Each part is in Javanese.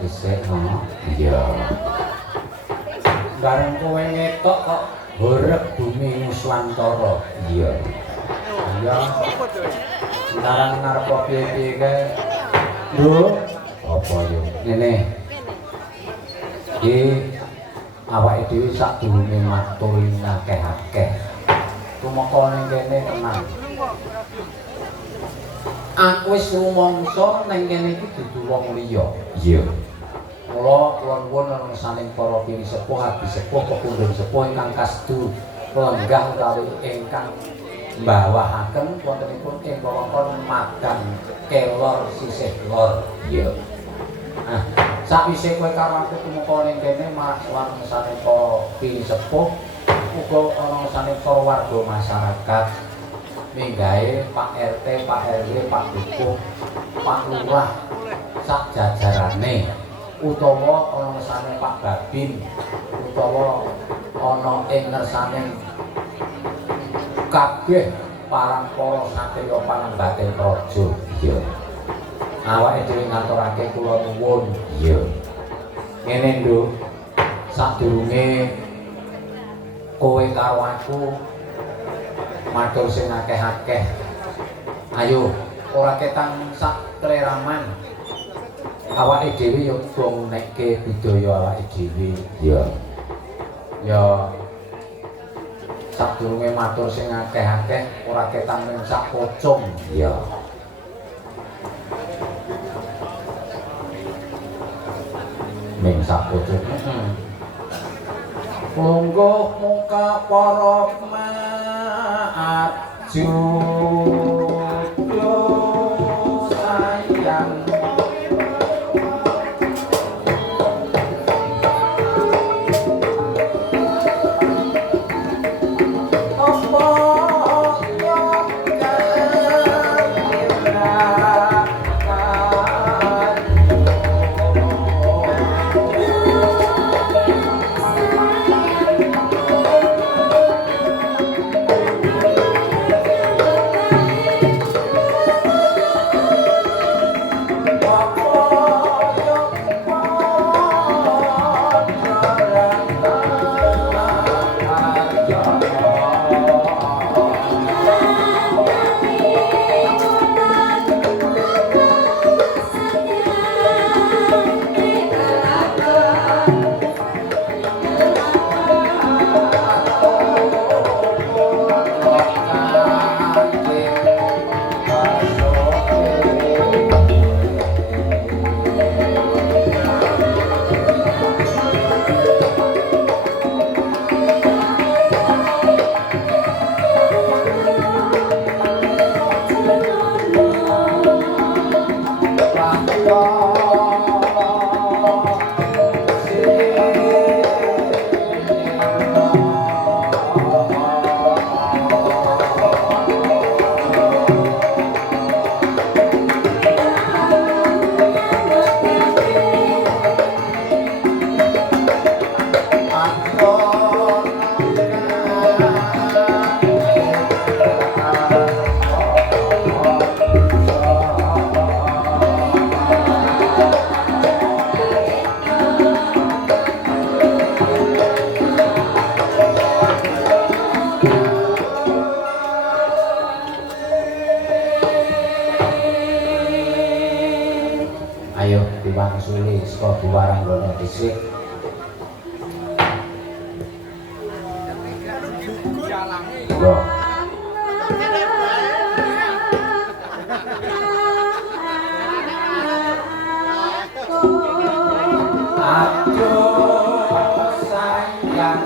dhisik ngono. Iya. Bareng kowe ngetok kok horeg bumi Nuswantara. Iya. Iya. Sekarang ngarep piye-piye kae. Lho, apa yo? Ngene. Iki awake dhewe sadurunge matur akeh-akeh. Tumeka ning kene tenang. Aku wis rumangsa ning kene iki dudu wong liya. Iya. Mula nuwun ana saning para pini sepuh, abdi sepuh, pepundhun sepuh ingkang kasdu lenggah utawi ingkang mbawahaken wontenipun ing wewengkon Madang Kelor sisih lor. Iya. Nah, sakwise kowe karo aku tumeka ning kene marang saning para pini sepuh uga ana saning para warga masyarakat minggahe Pak RT, Pak RW, Pak Dukuh, Pak Lurah sak jajarane utawa ana ngersane Pak Babin utawa ana ing ngersane kabeh para satriya panembate praja. Iya. Awake dhewe ngaturake kula nuwun. Iya. Ngene Nduk, sadurunge kowe karo aku matur sing akeh-akeh. Ayo, ora ketang sak kleraman. Awake dhewe yo dong nekke budaya awake dhewe. Iya. Ya sadurunge matur sing akeh-akeh ora ketang ning sak pocong. Iya. Ning sak pocong. Monggo muka para maju sayang ngono dhisik. Yo. Aduh sayang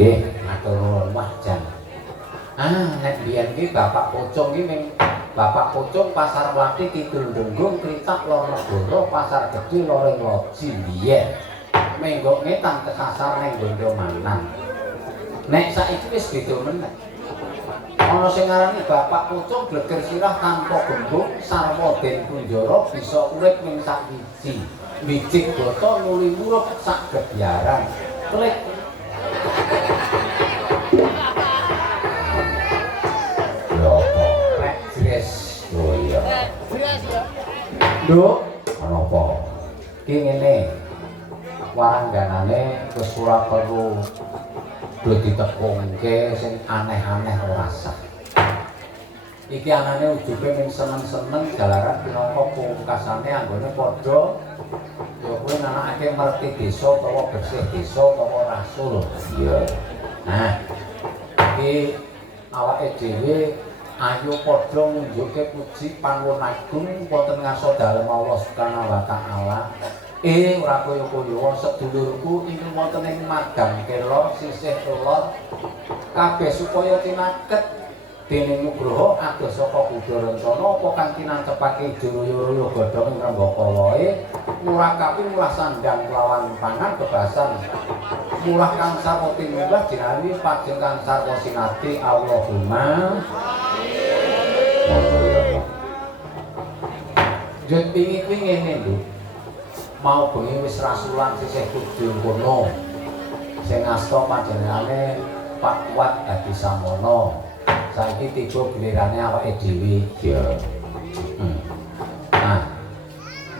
nggih, matur nuwun Wah Jan. Nek biyen iki Bapak Pocong iki ning Bapak Pocong Pasar Mlati Kidul Denggung Kritak Lor Negara Pasar Gedhe Loreng Loji biyen. Menggok ngetan kesasar ning Bondo Manang. Nek saiki wis beda meneh. Ana sing ngarani Bapak Pocong gleger sirah tanpa gembung sarwa den kunjara bisa urip ning sak wiji. Mijik bata nuli murup sak gebyaran. Klik oh iya. Nduk, ana apa? Ki ngene. Warangganane wis ora perlu do ditekungke sing aneh-aneh ora sah. Iki anane ujube ning seneng-seneng jalaran pinangka pungkasane anggone padha ya kuwi nanakake merti desa utawa bersih desa utawa rasul. Iya. Nah, iki awake dhewe ayo padha ngunjuke puji panuwun agung wonten ngarsa dalem Allah Subhanahu wa taala. Ora kaya-kaya sedulurku ingkang wonten ing Madang Kelor sisih kelor kabeh supaya tinaket dening Nugroho adoh saka Buddha Rencana apa kang tinancepake Jaya-Raya godhong Rembaka wae murakapi mulah sandang lawan pangan kebasan mulah kang sarwa tinembah dinani pajeng kang sarwa sinati Allahumma Jet pingi kuwi ngene lho. Mau bengi wis rasulan sisih kudu kono. Sing ngasta panjenengane Pak Kuat Hadi Samono. Saiki tiba gilirane awake dhewe. Ya. Nah,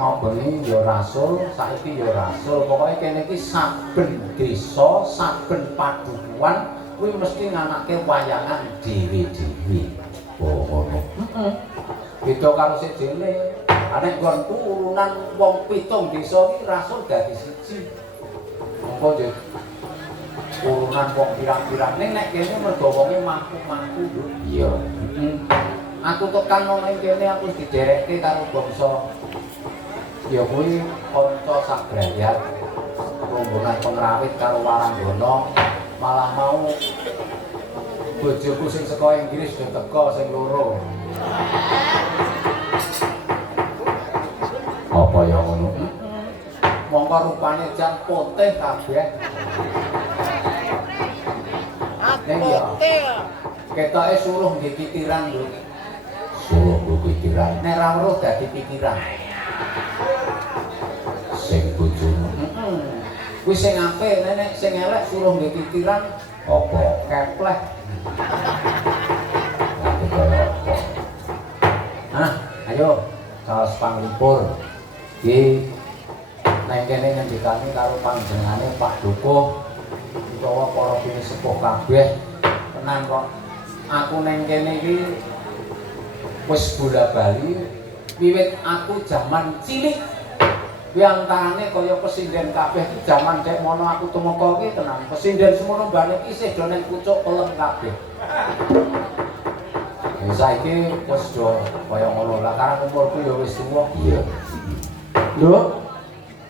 mau bengi ya rasul, saiki ya rasul. Pokoke kene iki saben desa, saben padukuhan kuwi mesti nganake wayangan dhewe-dhewe. Oh, ngono. Beda karo sedene. Nek nggonku urunan wong 7 desa iki rasul dadi siji. Monggo nggih. Urunan wong pirang-pirang ning nek kene mergo wonge mampu-mampu lho. Iya. Aku tekan nang kene aku diderekke karo bangsa ya kuwi kanca sagrayat. Rombongan pengrawit karo Waranggana malah mau bojoku sing saka Inggris yo teko sing loro. Apa ya ngono? Mongko rupane jan putih kabeh. Ning ya. Ketoke suruh nggih kitiran lho. Suruh kuwi pikiran. Nek ra weruh dadi pikiran. Sing bojomu. Kuwi sing apik, nek sing elek suruh nggih pikiran apa keplek. Nah, ayo kaos panglipur. Iki nang kene ngendikane karo panjenengane Pak Dukuh utawa para bini sepuh kabeh. Tenan kok. Aku nang kene iki wis bola-bali wiwit aku jaman cilik. Kuwi antarane kaya pesinden kabeh jaman dek mono aku tumeka iki tenan. Pesinden semono mbane isih do nang pucuk pelem kabeh. Saiki wis do kaya ngono. Lah karang umurku ya wis tuwa. Iya. Lho.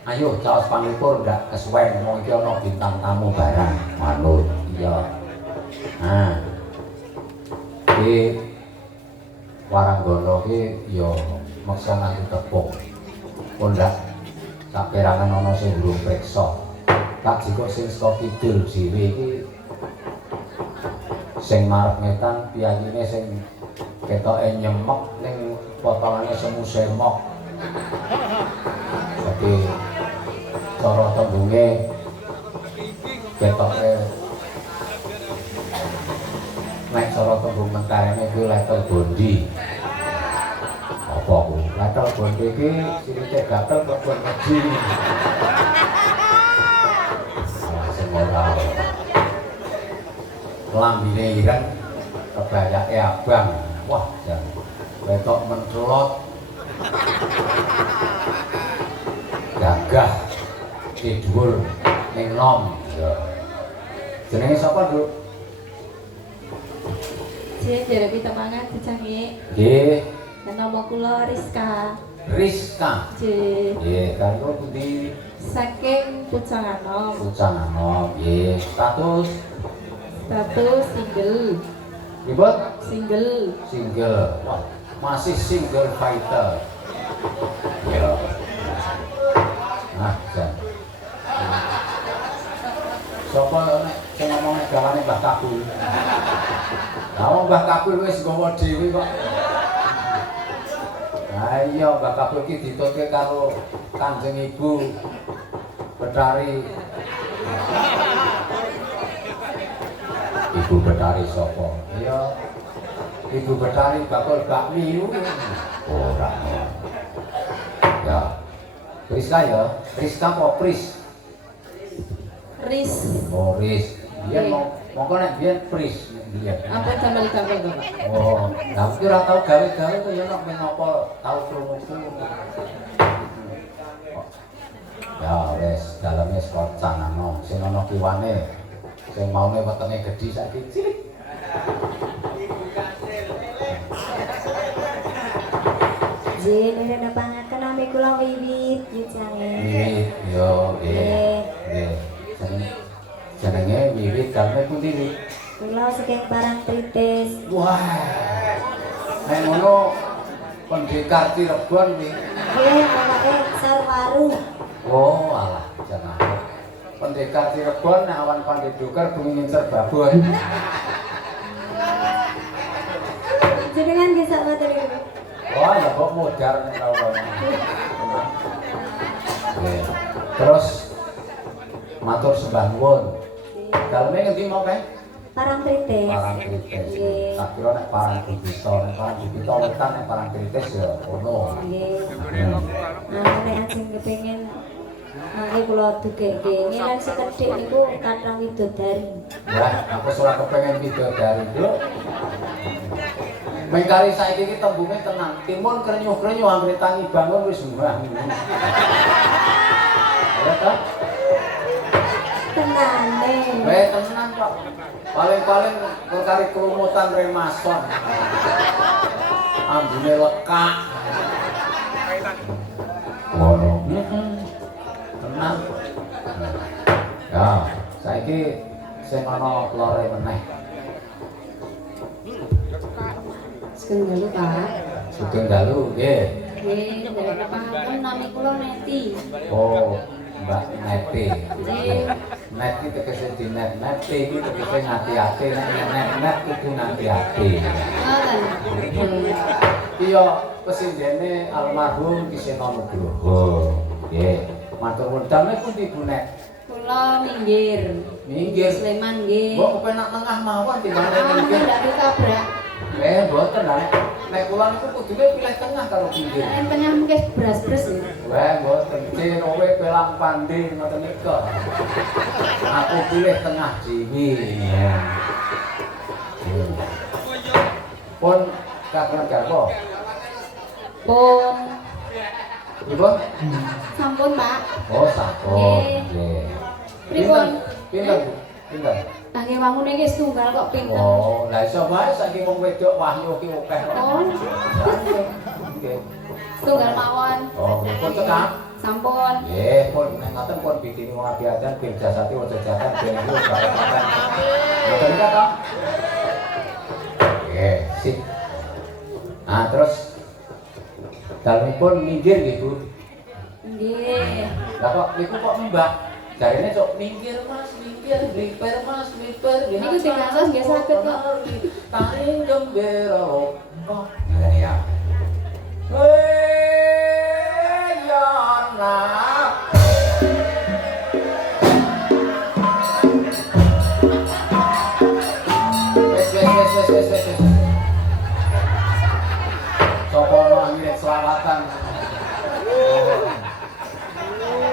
Ayo caos panglipur ndak kesuwen ngomong iki ana bintang tamu barang. Manut. Iya. Nah. Iki Waranggono iki ya meksa nganti tepung. Pundhak saperangan ana sing durung priksa. Tak jiko sing saka kidul dhewe iki sing marep ngetan piyayine sing ketoke nyemek ning potongane semu semok. Dadi cara tembunge ketoke nek cara tembung mentarene kuwi level bondi. Apa kuwi? Level bondi iki sirite gatel kok kon ngeji. Sing ora. Lambine ireng kebayake abang. Wah, jan. Wetok mencolot. Gagah dhuwur ning nom. Ya. Jenenge sapa, Nduk? Jeneng jare pitemangan dicangi. Nggih. Nama kula Rizka. Rizka. Nggih, karo pundi? Saking Pucanganom. Pucanganom. Nggih. Status single. Ribet? Single. Wah, masih single fighter. Ya. Nah, jan. Sopo nek sing ngomong nek gawane Mbah Kabul. Lah Mbah Kabul wis nggawa dhewe kok. Nah iya Mbah Kabul iki ditutke karo Kanjeng Ibu Betari. Ibu Betari sapa? Iya. Ibu Betari bakul bakmi. Ora. Ya. Rizka ya? Rizka apa Pris? Riz. Oh, Riz. Biyen mongko nek biyen Pris biyen. Apa damel-damel to, Pak? Oh, lah iki ora tau gawe-gawe kok ya nek menapa tau krungu. Ya wis, daleme kok canano, sing ana kiwane. Sing maune wetenge gedhi saiki cilik. Jenenge nepangaken nami kula Wiwit Yucange. Wiwit, yo nggih. Nggih. Jenenge Wiwit daleme pundi iki? Kula saking Parangtritis. Wah. Nek ngono pendekar Cirebon iki. Nggih, anake Sarwaru. Oh, alah, jangan. Pendekar Cirebon nek awan Pandhedukar bengi ngincer babon. Jenengan nggih sak matur niku. Wah, ya kok modar nek tau kono. Terus matur sembah nuwun. Daleme ngendi mau kae? Parangtritis. Parangtritis. Nggih. Tak kira nek Parangtritis, nek Parangtritis wetan nek Parangtritis ya ono. Nggih. Nek ajeng kepengin kula dugeke ngilang sekedhik niku Kathah Widodari. Wah, aku ora kepengin widodari, Nduk. Mengkari saiki iki tembunge tenang. Timun krenyuh-krenyuh anggere tangi bangun wis mbah. Ya ta? Tenane. Tenan kok. Paling-paling kari kelumutan remason. Ambune lekak. Ngono. Tenang. Ya, saiki sing ana lore meneh. Sugeng dalu, Pak. Sugeng dalu, nggih. Nggih, dari kepangaken nami kula Neti. Oh, Mbak Neti. Nggih. Net iki tegese dinet, Neti iki tegese ngati-ati, nek net kudu ngati-ati. Ngoten. Iya, pesindene almarhum Kisena Nugroho. Nggih. Matur nuwun. Damel pundi Bu Nek? Kula minggir. Minggir. Sleman nggih. Mbok kepenak tengah mawon timbang Mungkin minggir. ndak ditabrak. Mboten lah. Nek kula niku kudune pilih tengah karo pinggir. Nek tengah mungkin beras-beras ya. Mboten. Cirowe pelang pandi ngoten nika. Aku pilih tengah dhewe. Pun kagungan garwa. Pun Pripun? sampun, Pak. Oh, sampun. Nggih. Pripun? Pinten? Pinten? Nggih wangun iki setunggal kok pinten. Oh, lah iso wae saiki wong wedok wahyu ki akeh kok. Oh. Nggih. Setunggal mawon. Oh, pun cekak. Sampun. Nggih, pun nek ngoten pun bikini wong abiatan ben jasate wong jajatan ben iku bareng-bareng. Ngoten iki ta? Nggih, sip. Ah, terus dalemipun minggir nggih, Bu. Nggih. Lah kok niku kok mbah? Jarene cok minggir Mas, minggir, bliper Mas, bliper. Niku dikantos nggih saged kok. Taring gembira kok. Ngene ya. Weh ya nak. Wes. Sopono ngirit selawatan.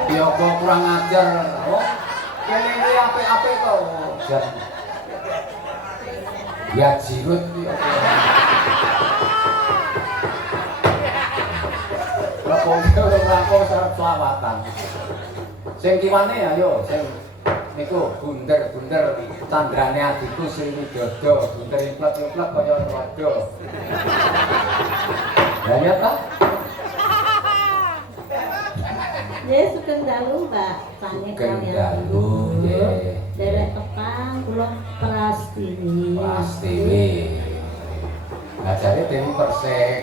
Yoga kurang ajar. Oh, kene iki apik-apik kok. Jan. Ya jirut iki. Lah kok ora rampung sarep selawatan. Sing kiwane ayo, sing niku bunder candrane adikku sing dodo, bunder implek-implek kaya rodo. Lah nyata? Nggih sugeng dalu, Mbak. Sange Sugeng dalu, nggih. Derek tepang kula Prastiwi. Prastiwi. Ngajare Dewi Persik.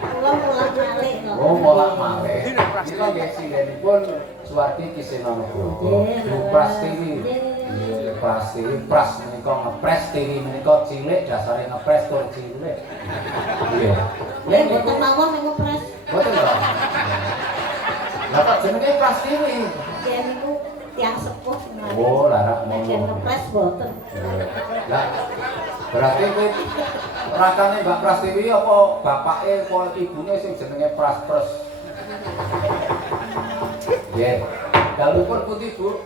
Kula molak-malik kok. Oh, molak-malik. Kita nggih silenipun Suwardi Kisena Nugroho. Bu Prastiwi. Nggih, Prastiwi pras menika ngepres TV menika cilik dasare ngepres tur cilik. Nggih. Nggih mboten mawon nek ngepres. Mboten to. Lah kok jenenge Prastiwi? Nggih niku tiyang sepuh semuanya. Oh, larak Nek ngono. ngepres mboten. Lah berarti kuwi rakane Mbak Prastiwi apa bapake apa ibune sing jenenge Praspres? Nggih. Dalipun pundi, Bu?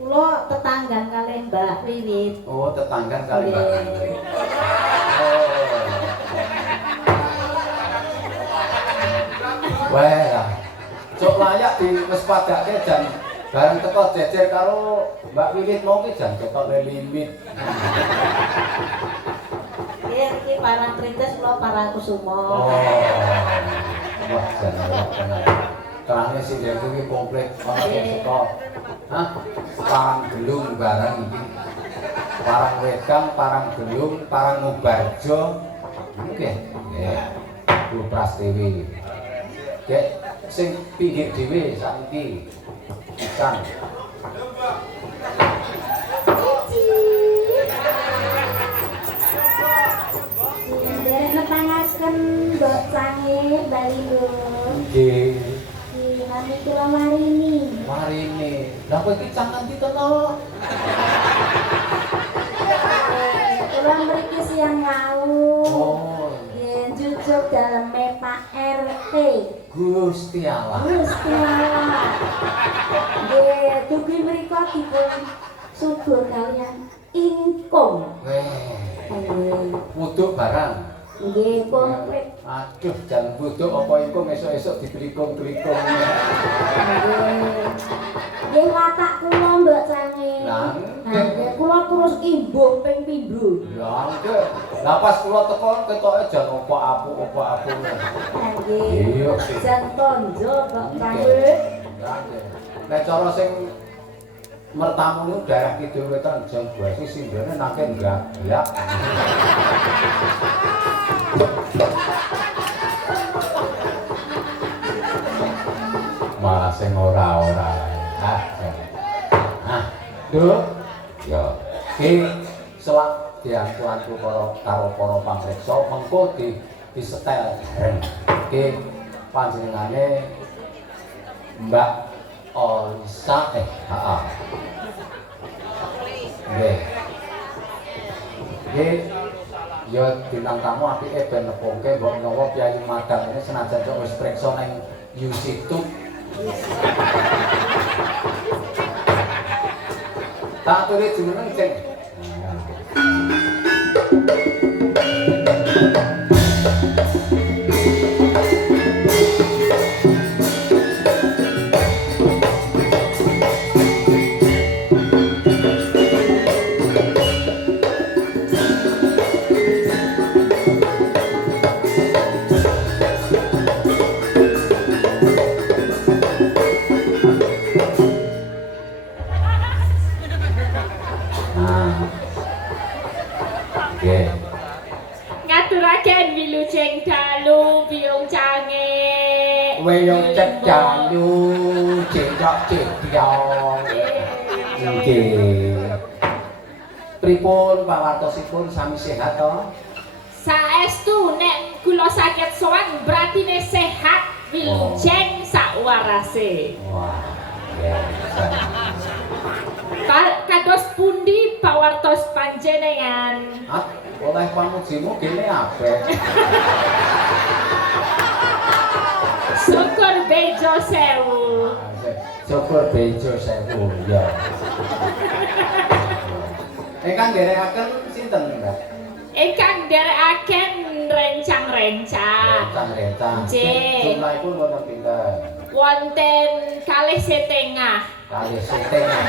Kula tetanggan kalih Mbak Wiwit. Oh, tetanggan kali Mbak. Nggih. Oh. Wah. Cok layak di wis padake jan bareng teko jejer karo Mbak Wiwit mau ki jan ketok limit. Nggih iki Parang Tritis kula Parang Kusuma. Oh. Wah, jan tenan. Terangnya sih dari itu komplit ono teko. Hah? Parang gelung barang iki. Parang wedang, parang gelung, parang mubarjo. Nggih. Nggih. Bu Prastiwi. Nggih, sing pinggir dhewe saiki. Pisan. Derek nepangaken Mbok Sange Balindo. Nggih. Nami kula marini. Marine. Lah kowe iki cang ngendi to, No? Kula mriki siang wau. Oh, Nggih jujuk daleme Pak RT. Gusti Allah. Gusti Allah. Nggih dugi mriku dipun subur kalian ingkung. Weh, Nggih. wuduk barang. Nggih komplit. Aduh, jan wuduk apa iku esuk-esuk dibelikung-belikung. Nggih watak kula Mbak Sange. Lah, Nggih kula terus imbuh ping pindho. ya nggih. Lah pas kula teko ketoke jan opo apu. Nggih. Iya. Jan tonjo kok Sange. Nek cara sing mertamu niku daerah kidul wetan jam buasi sindene nake nggak. Malah sing ora-ora. Ah. Duh. Ya. Ki diantu-antu karo para pamriksa mengko disetel bareng. Iki panjenengane Mbak Olisa heeh. Nggih. Nggih. Ya bintang tamu apike ben nepungke mbok menawa Kyai Madang ini senajan wis priksa ning YouTube. Tak tulis jeneng ceng. Ngaturaken wilujeng dalu biyong cange. Weyong cek jalu cendok cediong. Nggih. Pripun pawartosipun sami sehat to? Saestu nek kula saged sowan berarti nek sehat wilujeng sakwarase. Wah, nggih. Kados pundi pawartos panjenengan? Oleh pamujimu gini apik. Syukur bejo sewu. Syukur bejo sewu ya. Ingkang nderekaken sinten, Mbak? Ingkang nderekaken rencang-rencang. Rencang-rencang. Nggih. Jumlahipun wonten pinten? Wonten kalih setengah. Kalih setengah.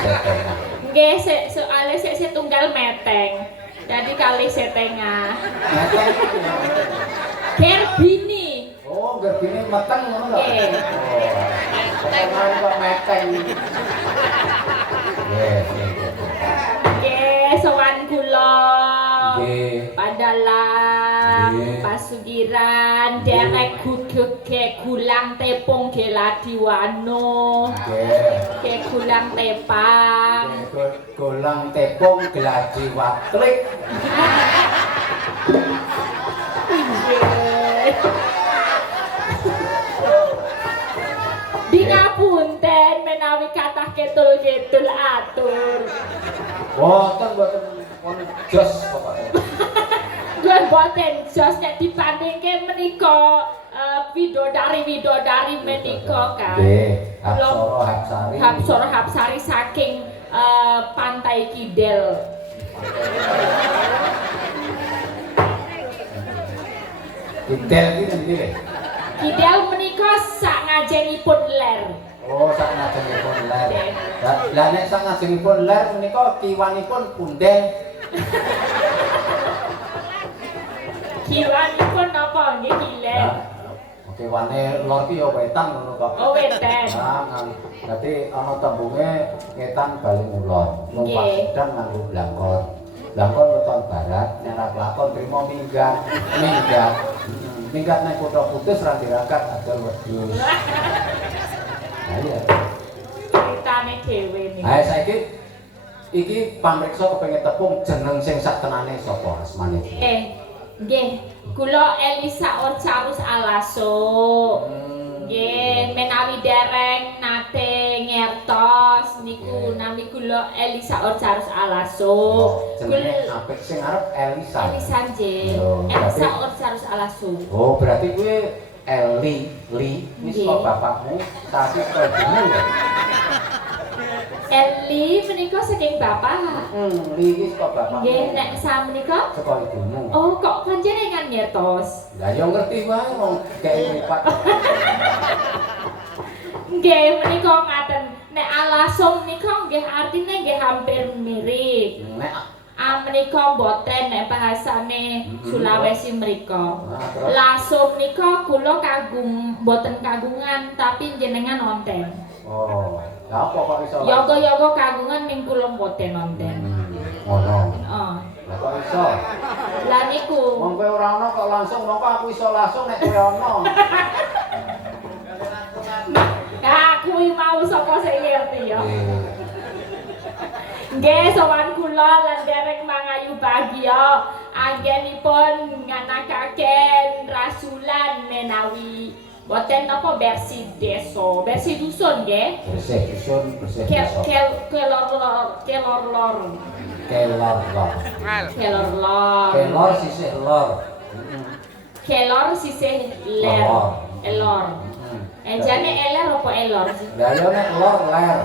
Setengah. Nggih, soalnya setunggal meteng. Jadi kalih setengah. Meteng iki. Gerbini. Oh, gerbine meteng ngono lho. Nggih. Oh. Setengah kok meteng. Nggih, nggih. Nggih, sowan kula. Nggih. Padalang, Nggih. pasugiran, derek gudeg ke gulang tepung ke ladiwano. Nggih. Ke gulang tepang. Golang tepung gladi watlik. Di ngapunten menawi kathah ketul-ketul atur. Boten jos pokoke. Gue boten jos nek dibandingke menika widodari menika kan. Nggih, Hapsara Hapsari. Hapsara Hapsari saking Pantai Kidel. Kidel iki ngendi le? Kidel menika sak ngajengipun ler. Oh, sak ngajengipun ler. Lah nek sak ngajengipun ler menika kiwanipun punden. Kiwanipun napa nggih kilen? Kiwane lor ki ya wetan ngono kok. Oh weten. Nah, dadi ana tembunge ngetan bali ngulon. Numpak Nggih. sedang nganggo blangkon. Blangkon weton barat, nek lakon trimo minggat. Minggat nek kutha putus ra dirakat adol wedhus. Nah iya. Ceritane dhewe niku. Ayo saiki iki pamriksa kepengin tepung jeneng sing sak tenane sapa asmane? Nggih, kula Elisa Orcarus Alaso. Nggih, menawi dereng nate ngertos niku nami kula Elisa Orcarus Alaso. Jenenge apik sing arep Elisa. Elisa nggih. Oh, Elisa berarti- Orcarus Alaso. Oh, berarti kuwi Eli, wis kok Nggih. bapakmu sasi kok jeneng ya? Eli menika saking bapak. Li wis kok bapakmu. Nggih, nek samenika Saka ibumu. oh kok panjenengan ngertos. Lah yo ngerti wae wong kaya lipat. Nggih, menika ngaten. Nek alasum nika nggih artine nggih hampir mirip. Nek Menika mboten nek bahasane Sulawesi mrika. Nah, terus? Lasum nika kula kagum mboten kagungan tapi jenengan wonten. oh, lah apa kok iso? Yoga-yoga kagungan ning kula mboten wonten. Ngono. Heeh. Lah kok iso? Lah niku Wong kowe ora ana kok langsung mongko aku iso langsung nek kowe ana. kuwi mau sapa sing ngerti ya. Nggih, sowan kula lan derek mangayu bagya anggenipun nganakaken rasulan menawi boten napa bersih desa, bersih dusun nggih. Bersih dusun, bersih desa. Kelor-lor. Kelor sisih lor. Kelor sisih ler. Elor. Jane eler apa elor sih? Lah yo nek lor ler.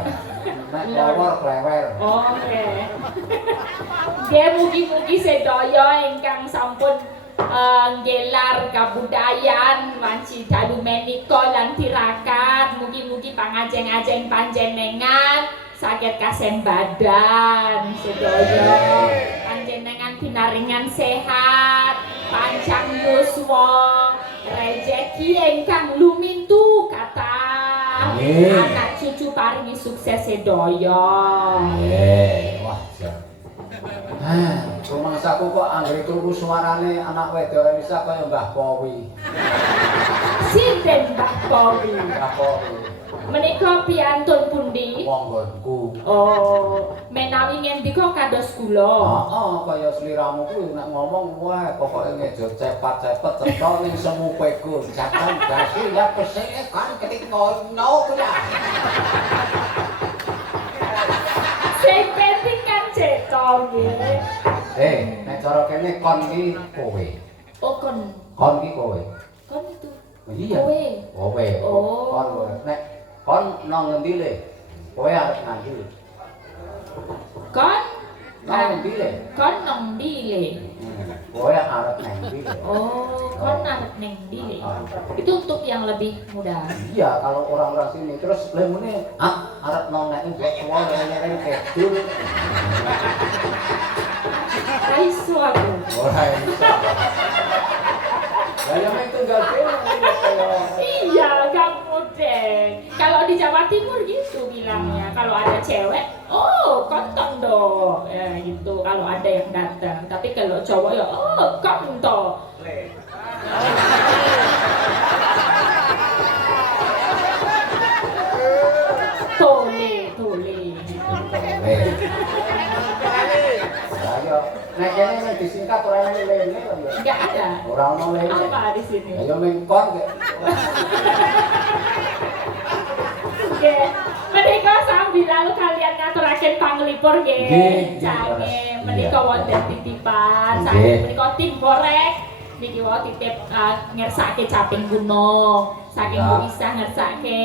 Nek lor klewer. Oke. Nggih mugi-mugi sedaya ingkang sampun nggelar kabudayan wanci dalu menika lan tirakat mugi-mugi pangajeng-ajeng panjenengan saged kasembadan sedaya panjenengan pinaringan sehat panjang yuswa rejeki ingkang lumintu kathah anak cucu paringi sukses sedaya Wah jan rumangsaku kok anggere krungu suarane anak wedok bisa kaya Mbah Powi. Sinten Mbah Powi? Mbah Powi. Menika piantun pundi? Monggonku. Oh, menawi ngendika kados kula. Heeh, kaya sliramu kuwi nek ngomong wae pokoke ngejo cepat-cepet cetha ning semupeku. Jatan dasi ya pesike kan ketik ngono kuwi. Sing penting kan cetha nggih. Nek cara kene kon iki kowe. Oh, kon. Kon iki kowe. Kon itu. Iya. Kowe. Kowe. Oh. Kon kowe. Nek kon nang ngendi le? Kowe arep ngendi? Kon Nang ngendi le? kon nang ndi le? Kowe arep ngendi le? Oh, kon arep nang ndi le? Itu untuk yang lebih muda. Iya, kalau orang-orang sini terus lemune arep nang nek buat tua lele kedul. Raiso aku. Ora iso. Lah yang tunggal kene Iya, kamu deh. Kalau di Jawa Timur gitu bilangnya. Kalau ada cewek, oh kontong dong. Ya gitu. Kalau ada yang datang. Tapi kalau cowok ya, oh kontong. Tole. Ayo, nek kene disingkat ora ana lele kok ya. Enggak ada. Ora ono lele. Apa di sini? Ayo mengkon kek. Oke, menika sambil lalu kalian ngaturaken panglipur nggih. Jange menika wonten titipan, saking menika tim borek niki wae titip ngersake caping gunung. Saking Bu Isah ngersake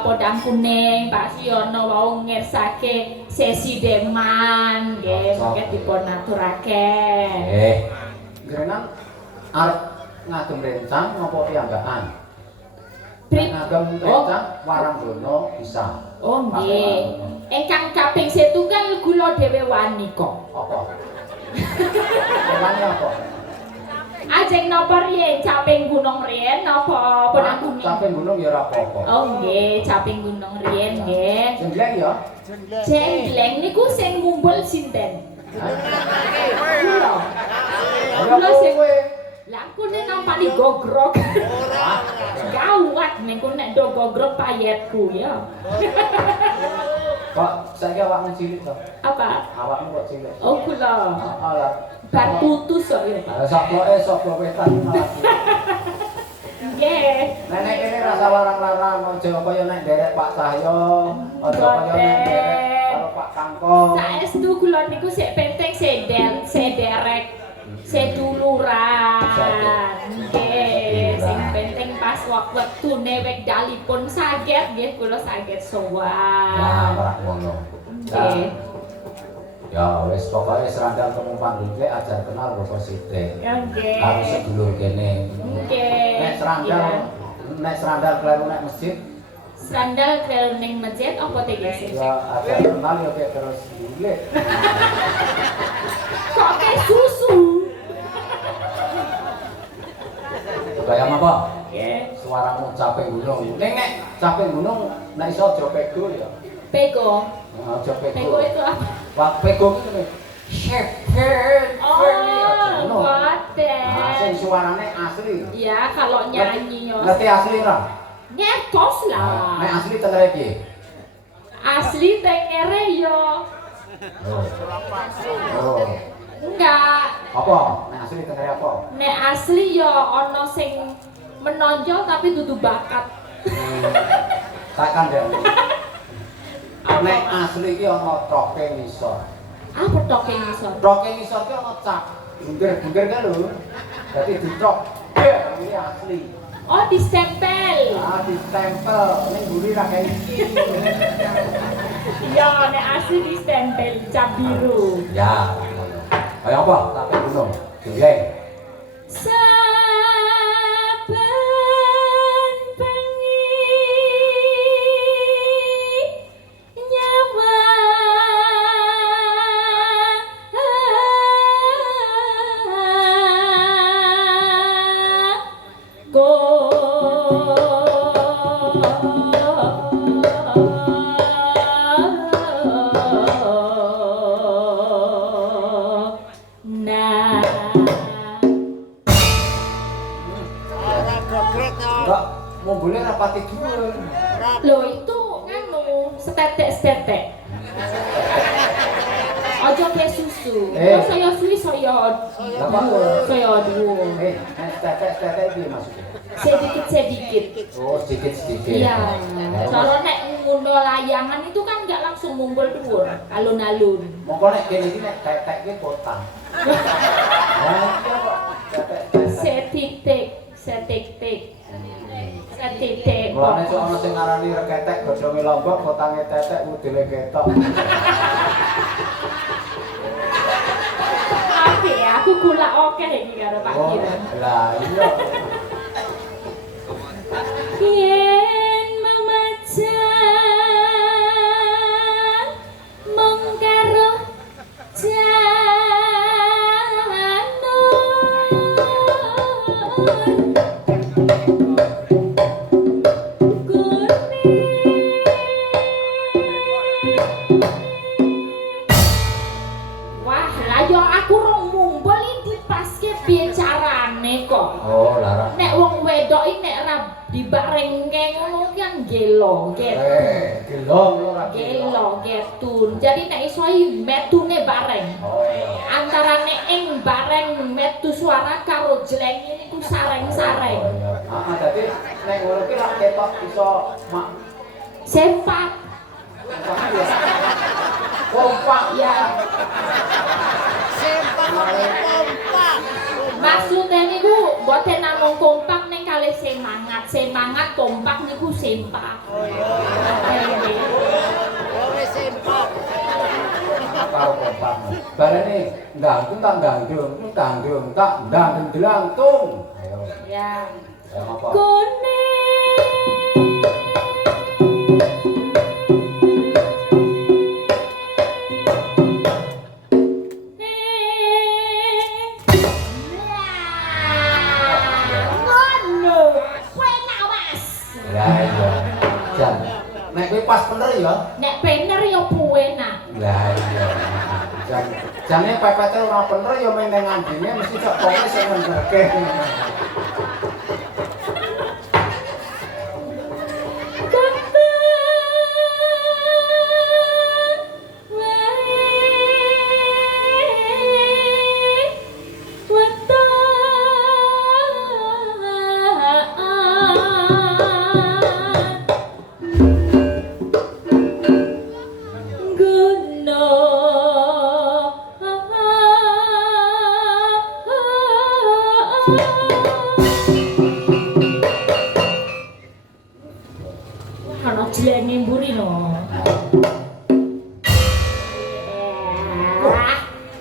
podang kuning, Pak Siono wau ngersake sesi deman nggih, mangke dipun aturaken. Gerenang arep ngagem rencang napa piyambakan? Ngagem Oh. rencang warang dono bisa. Oh nggih. Ingkang kaping setunggal kula dhewe wani kok. Apa? Wani apa? Ajeng napa riyen caping gunung riyen napa podang kuning? Caping gunung ya ora apa-apa. Oh nggih, caping gunung riyen nggih. Jenggleng ya? Jenggleng niku sing ngumpul sinten? Kula. Ayo Kula sing kowe. lah kune nampani gogrok. Gawat niku nek do gogrok payetku ya. Kok saiki awakmu cilik to? Apa? Awakmu kok cilik? Oh kula. Alah. Bar putus kok ya, Pak. Sapa wetan malah. Nggih. Nenek kene rasa larang-larang aja kaya nek nderek Pak Cahyo, aja kaya nek nderek karo Pak Kangkong. Saestu kula niku sik penting sederek seduluran. Nggih, sing penting pas wektune wekdalipun saged nggih kula saged sowan. Nah, ora ngono. Nggih. Ya wis pokoke serandal temu panggung ajar kenal Bapak Sithik. Nggih. Karo sedulur kene. Nggih. Nek serandal kleru nek masjid, Sandal kleru ning masjid apa tegese? ya ajar kenal ya kayak terus dile. Kok kayak susu? Bayang apa? Nggih. Suaramu capek gunung. Ning nek capek gunung nek iso aja pego ya. Pego. Aja pego. Pego itu apa? Wah, pego iki ngene. Shepherd. Oh, boten. Nah, sing suarane asli. Ya, kalau nyanyi yo. Ngerti asli ora? Ngekos Nek lah. asli tengere piye? Asli tengere yo Oh. Enggak. Apa? Nek asli tenere apa? Nek asli ya ana sing menonjol tapi dudu bakat. Tak kandhani. Nek asli iki ana troke ngisor. Apa toke ngisor? Troke ngisor ki ana cap. Bunder-bunder kan lho. Dadi ditrok. Ini asli. Oh, distempel. Ah, ditempel. Ning mburi ra kaya iki. Iya, nek asli distempel cap biru. Ya. Kaya apa? Tapi gunung. Jengleng. Saben bengi nyawa Enggak, mobilnya rapati dhuwur. Loh itu nganu setetek. Ojo kayak susu. Eh. Oh, saya suwi saya Apa? dhuwur. Tetek iki maksudnya. Sedikit. Oh, sedikit-sedikit. Iya. Soalnya nek ngono layangan itu kan nggak langsung mumbul dhuwur, alun-alun. Mongko nek kene iki nek tetek iki kotang. Nah, iki kok tetek. Setik. Mulane sok ana sing ngarani reketek godhonge lombok, kotange tetek, modele ketok. Oke, aku gula oke iki karo Pak Oh, Kiran. lah iya. Yen mamajan mung karo wah, lah yo aku rong mumbul iki dipaske piye carane kok. Oh, larang. Nek wong wedok iki nek ra dibarengke ngono ki kan gelo, Gelong lho ra. getun. Jadi nek iso iki metune bareng. Oh, iya. Antarane ing bareng metu suara karo jleng niku sareng-sareng. Oh, iya. Dadi nek ngono ki lak ketok iso mak Sempak kompak ya. Maksudnya niku mboten namung kompak ning kalih semangat. Semangat kompak niku sempak. karo kompak. Barene ganggung tak ganggung delantung. Ayo. Ya. Ayo apa? Kone Nek kowe pas bener ya. nek pener ya puenak. Lah iya. Jane pepete ora bener ya meng nang andine mesti kok kowe sing benerke. Ana jlenge mburi no.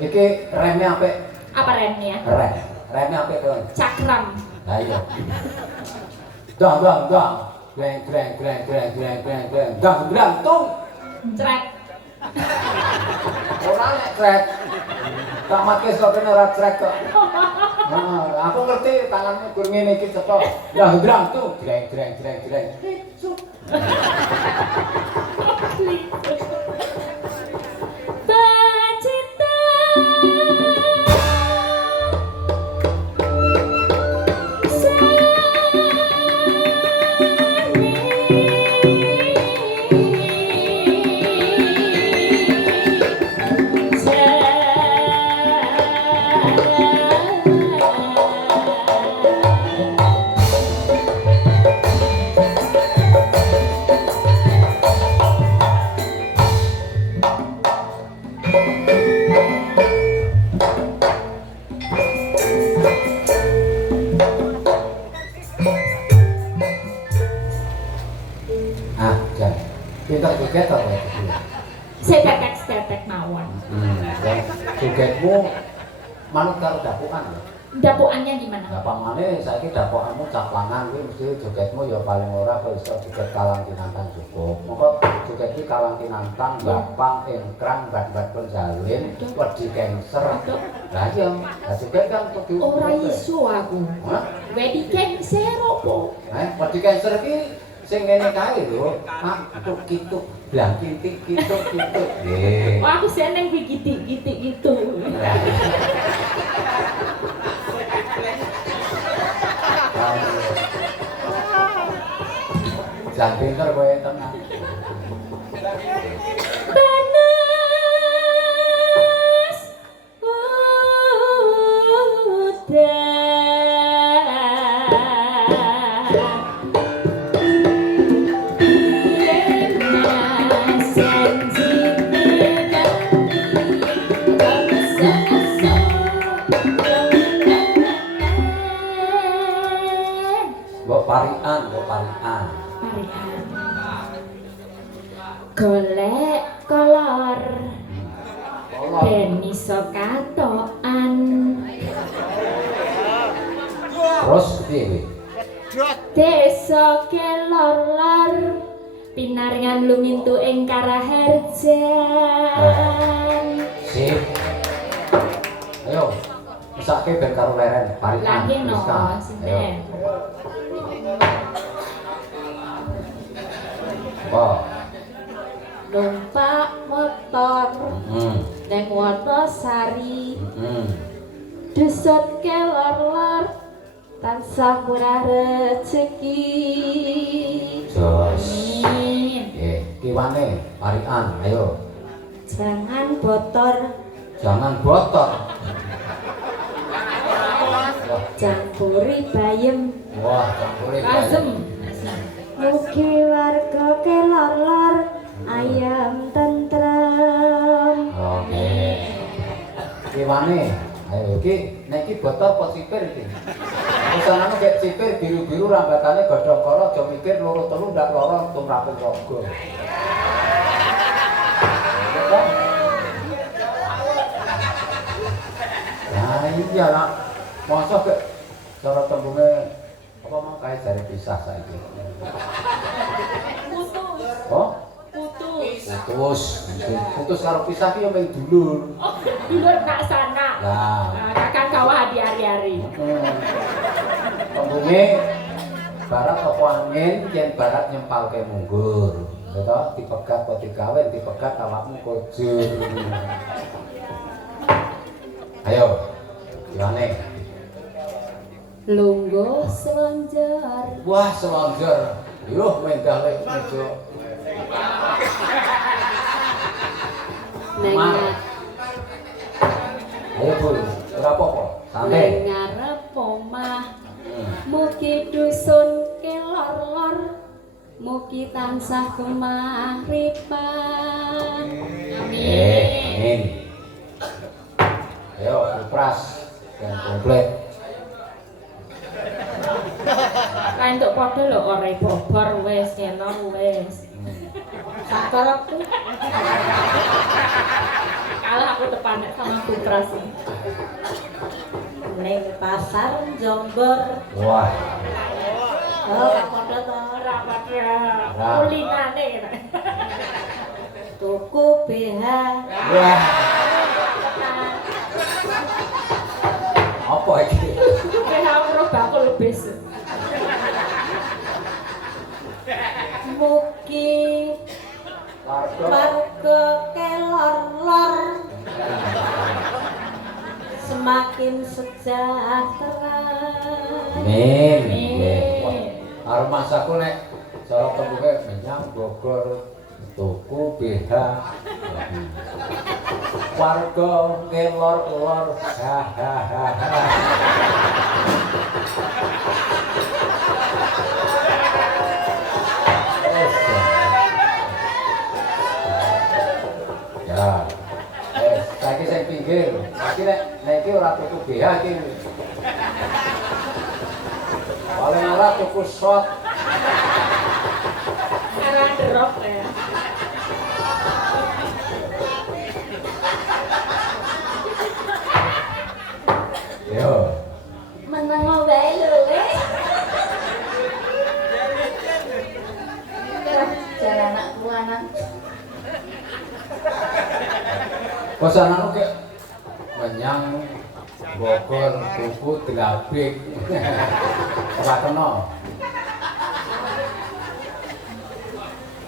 Iki remnya apik. Apa remnya? Remnya apik to. Cakram. Lah iya. Dang. Gleng. Dang glantung. Cret. Ora nek trek. Tak make sok kene ora trek kok. Nah, aku ngerti tanganmu gur ngene iki cetok. Lah glantung. Gleng. Bacita Ah, jan. Pinter joget to kowe. Setek mawon. Dan jogetmu manut karo dapukan ya. Dapukannya gimana? Gampangane saiki dapukanmu caplangan kuwi mesti jogetmu ya paling ora kok iso joget kalang kinantang cukup. Monggo joget iki kalang kinantang gampang engkrang bat-bat penjalin wedi cancer. Lah iya, lah joget kan kudu Ora iso aku. Hah? Wedi cancer opo? Wedi cancer iki sing ngene kae lho. Tuk kituk blang kintik kituk kituk. Nggih. Oh, aku seneng kuwi gitik-gitik gitu. Jangan pinter kowe tenang. Panas Mbok parian. Golek kolor ben iso katokan. Terus piye? Desa kelor-lor pinaringan lumintu ing Karaharjan. Sip. Ayo. Mesake ben karo leren parian. Lagi no, Ayo. sinten. Wah. Numpak motor neng Wonosari dusun kelor-lor tansah murah rezeki. Jos. Amin. Kiwane parian. Ayo. Jangan botor Jangan botor. campuri bayem. Wah, campure Asem. Mugi warga kelor-lor ayam tentrem. Oke. Kiwane. Ayo iki nek iki botol apa sipir iki? Usanane kayak sipir biru-biru rambatane godhong kala aja mikir loro telu ndak loro tumraping raga. Nah iya lah. Masa ke cara tembunge apa mau kae jare pisah saiki. Oh? Putus karo pisah ki yo mung dulur. Oh, dulur nak sana. Lah, Kakang kawah di hari-hari. tembunge barat apa angin yen barat nyempalke munggur. Gitu, dipegat apa digawin, dipegat awakmu kojur. Ayo, gimana? Lungguh selonjor Wah, selonjor. Yuh, mendah lek meja. neng Ayo, Bu. Ora apa-apa. Santai. ngarep omah. Mugi dusun kelor-lor mugi tansah kemahripan. Amin. Ayo, kupras yang komplit. Kan untuk podo lho ora bobor wis kelong wis. Sakarepku. Kalau aku tepanek sama Kupras. Neng pasar Jombor. Wah, Oh, padha to. Ora padha. Kulinane. Tuku BH. wah. Apa iki? Kayak ora bakul bis. Mugi warga kelor-lor semakin sejahtera. Amin. Arep masaku nek cara tembunge menyang Bogor tuku BH. Warga kelor-lor. Hahaha. Ya. Saiki sing pinggir. Saiki nek iki ora tuku BH iki. Paling ora tuku shot. Karena Yo. Meneng wae lho wis. Jalan anak buanan. Kosananmu kayak menyang Bogor, Tuku, Delabik. Ora kena.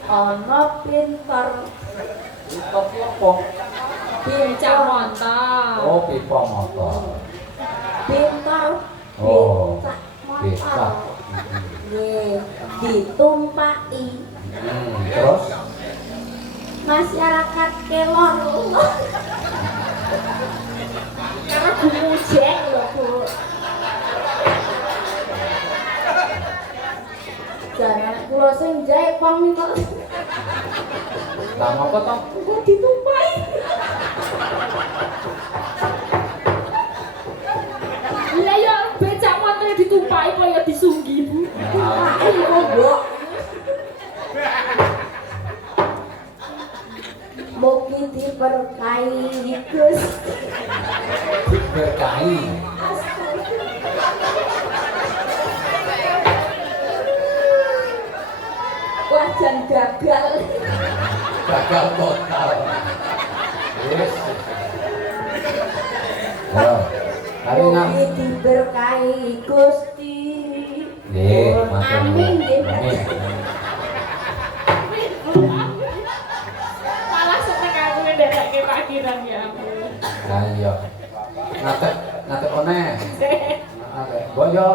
Ana pinter. Itu apa? Bincang motor. Oh, pipa motor. Pinter. Oh, Becak becak. motor. Nggih, ditumpaki Terus masyarakat kelor. Karena gumujeng lho, Bu. Jalan kula sing jae pang kok. lama apa toh? Kok ditumpahi. Lah ya becak motor ditumpahi kok ya disunggi, Bu. Tumpahi kok. Mugi diberkahi Gus. Berkahi. Wajan gagal. Gagal total. Yes. Yo. Kali ngam. Mugi diberkahi Gusti. Nggih, matur nuwun. Amin nggih. Amin. Malah seneng aku ngendekke parkiran ya, Bu. Lah iya. Ngatek oneh. Ngatek. Mbok yo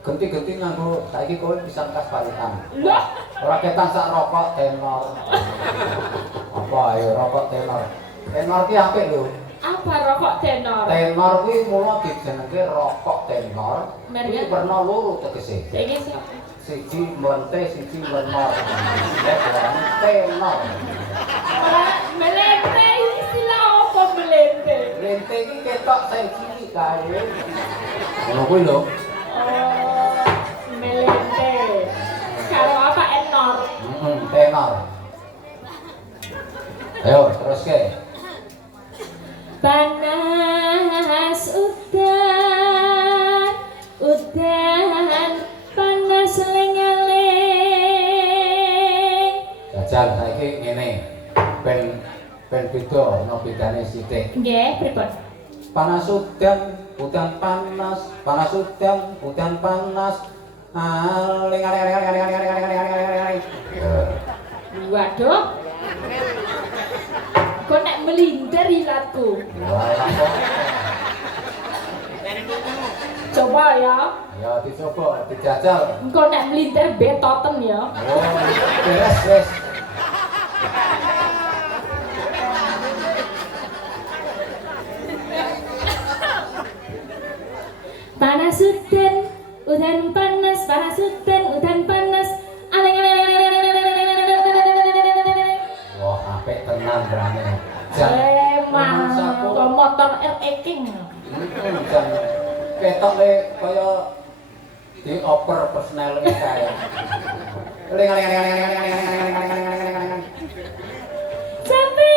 genti-genti nganggo saiki kowe pisan kas palitan. Loh, Ora ketan sak rokok tenor. Apa ayo rokok tenor. Tenor ki apik lho. apa rokok tenor? Tenor kuwi mula dijenenge rokok tenor. Merga? Iki werna loro tegese. Saiki siapa? Siji mlente, siji lenor. Nek diarani tenor. Ora melente istilah apa melente? Lente iki ketok saya cilik kae. Ngono kuwi lho. Oh, melente. Karo apa enor? Tenor. Ayo teruske. Panas udan, udan panas lengaling. Jajal saiki ngene. Ben beda ana bedane sithik. Nggih, pripun? Panas udan, udan panas, panas udan, udan panas. Aling aling aling aling aling aling aling aling aling aling aling. Waduh. Kok nek melintir ilatku. Wah, kok. Coba ya. Ya dicoba, dijajal. Engko nek melintir betoten ya. Oh, beres wes. Panas udan panas, panas udan panas. Aling aling aling aling aling aling aling aling. Wah, apik tenan berane. Jan Emang kok motor RE King. jan ketok le kaya dioper personel kae. Aling aling aling aling aling aling aling aling aling aling aling aling aling. Sampai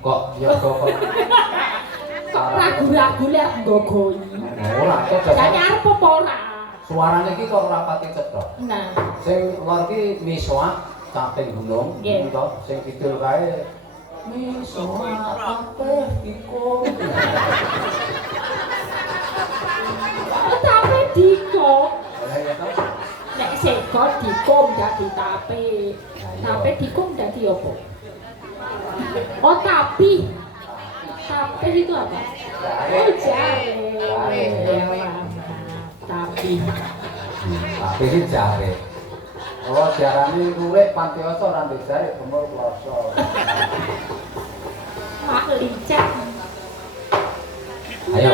Kok ya kok kok ragu-ragu lek nggogoyi. ora kok Jane arep apa ora? suarane iki kok ora pati cetha. Nah, Sing lor ki misoak caping gunung, Nggih. to sing kidul kae misoak kabeh iku. tape diko. Lah ya to. Nek sego dikom dadi tape. Tape dikom dadi apa? Oh, tapi. Tape itu apa? Oh, jahe. Tapi. Tapi iki jare. Kalau diarani lurik pantioso ora ndek jare gemur kloso. Mak licak. Ayo.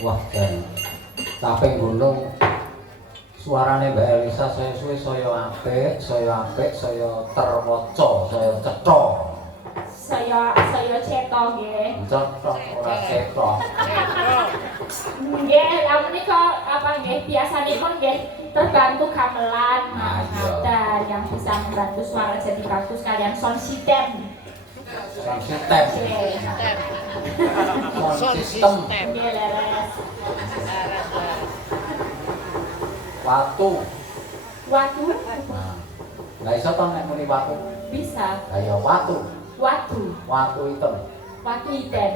Wah, dan capek gunung suarane Mbak Elisa saya suwe saya apik, saya terwaca, saya cetha. Saya cetok nggih. Cetha ora cetok. Nggih, lha menika apa nggih biasanipun nggih terbantu gamelan. Ada yang bisa membantu suara jadi bagus kalian sound system. Sound system. Sound system. Nggih leres. Watu. Watu? Nah, nggak iso to nek muni watu. Bisa. Lah ya watu. Watu. Watu hitam. Watu hitam.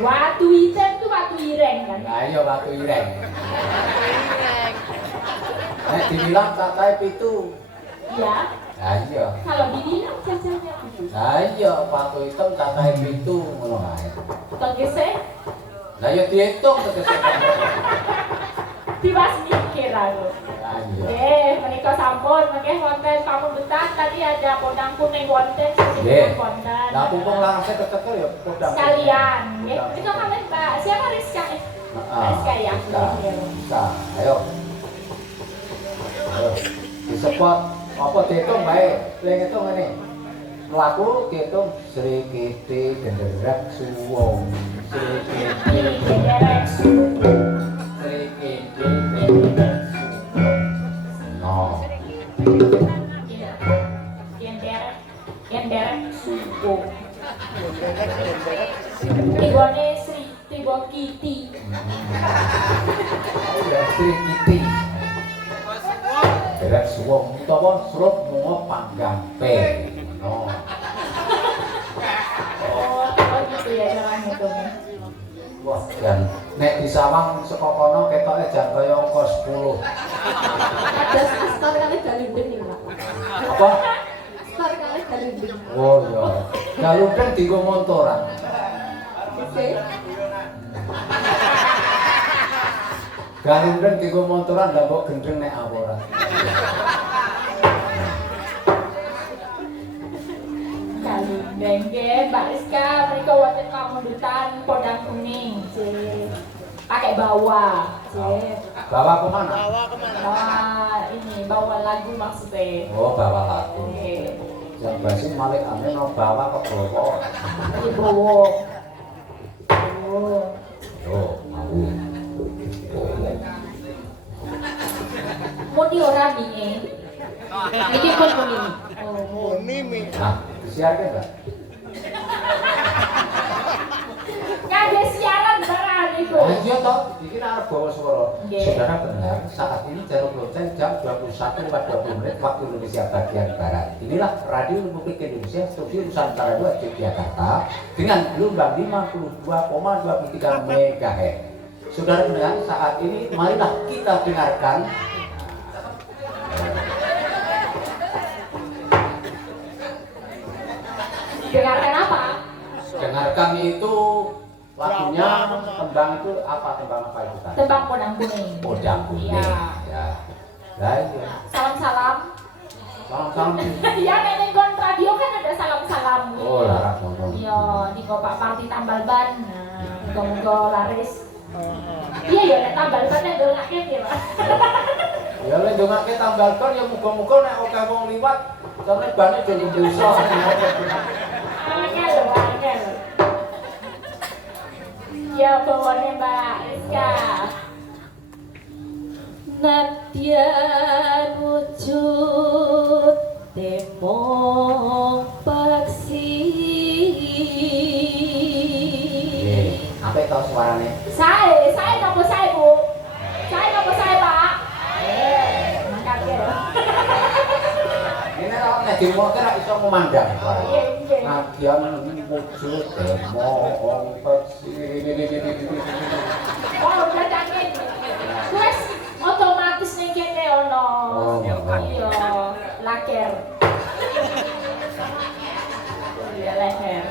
Watu hitam itu watu ireng kan? Lah iya watu ireng. Nek dibilang kakae pitu. Iya. Lah iya. Kalau dibilang jajanya itu. Lah iya watu hitam kakae pitu ngono ae. Tegese Lah ya dihitung tegese. tiwas mikir aku. Lah iya. Menika sampun mengke wonten pamundhutan tadi ada podang kuning wonten Nggih. sisipun wonten. Lah mumpung langsung ketekel ya podang. Sekalian, nggih. Menika kalian Mbak, siapa Rizka? Mbak Rizka ya. Rizka. Ayo. Ayo. Disepot apa dihitung bae. Ling hitung ngene. Mlaku dihitung srikiti genderek suwung. Srikiti Genderek suwung. srikiti genderek suwung. No. Genderek suwung. Tibone Sri Tibo Kiti. Ya srikiti. Genderek suwung utawa srup mungo panggampe. No. Oh gitu ya caranya tuh. Wah, dan nek disawang saka kono ketoke jan kaya angka 10. Ada astar kali galundeng nih Pak. Apa? Astar kali galundeng. Oh iya. Galundeng dienggo montoran. Oke. Galundeng dienggo montoran lha kok gendeng nek aworan. Galundeng nggih, Mbak Rizka menika wonten pamundhutan podang kuning. Pakai bawa. Bawa kemana? Bawa ini, bawa lagu maksudnya. Oh, bawa lagu. Nggih. Yang basi malik ane no bawa ke bawa. Iki bawa. Oh. Yo, mau. Muni ora ninge. Iki pun muni. Oh, Nah, disiarke enggak? Kabeh siaran barang iku. Oh iya toh, iki arep bawa suara. Nggih. Saudara pendengar, saat ini Jarum Lonceng jam 21.20 waktu Indonesia bagian Barat. Inilah Radio Republik Indonesia, Studio Nusantara 2 Yogyakarta dengan gelombang 52,23 MHz. Saudara pendengar, saat ini marilah kita dengarkan Dengarkan apa? dengarkan itu lagunya tembang itu apa itu tadi? Tembang podang kuning. Podang kuning. Iya. Ya. Lah iya. Salam-salam. Salam-salam. Ya nek ning radio kan ada salam-salam. Oh, laras ngomong. Iya, di Pak Parti Tambal Ban. Nah, muga-muga laris. Iya ya nek tambal ban nek ndongake piye, Pak? Ya lek ndongake tambal ban ya muga-muga nek akeh wong liwat sone bane jadi dosa. Angel lho, angel. Ya bawane Mbak Rizka. Nadyan wujud Depok Peksi. Apa tau suarane? Saya nopo saya Bu? Saya nopo saya Pak? Mangkat ya. Ini kalau nek dimoke ra iso memandang. Iya, iya. Nadyan wujud Depok Peksi. Oh, udah canggih. Wes otomatis ning kene ono. Iya, laker. Iya, leher.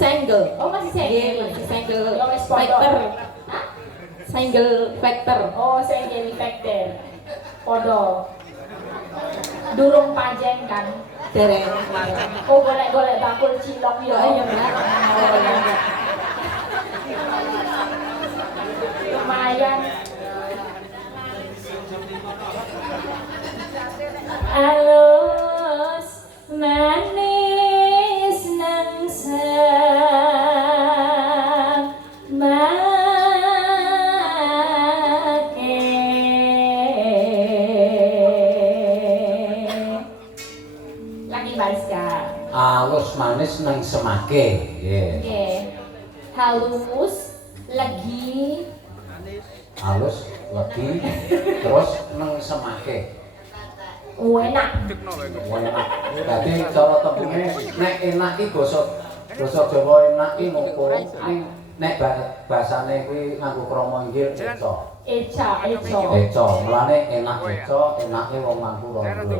Single. Oh masih single. Iya, masih single. Ya wes Factor. Hah? Single factor. Oh, single factor. Podo. Durung panjang kan. Dereng. Oh, golek-golek bakul cilok yo. Iya, Mbak. Lumayan. Alus manis nang halus manis nang semake. Nggih. Halus lagi halus lagi terus nang semake. Enak. Enak. Dadi cara tembunge nek enak iki basa Jawa enak iki ngopo? Nek basane kuwi nganggo krama inggil eca. Eca. Mulane enak eca, enake wong mampu rondo.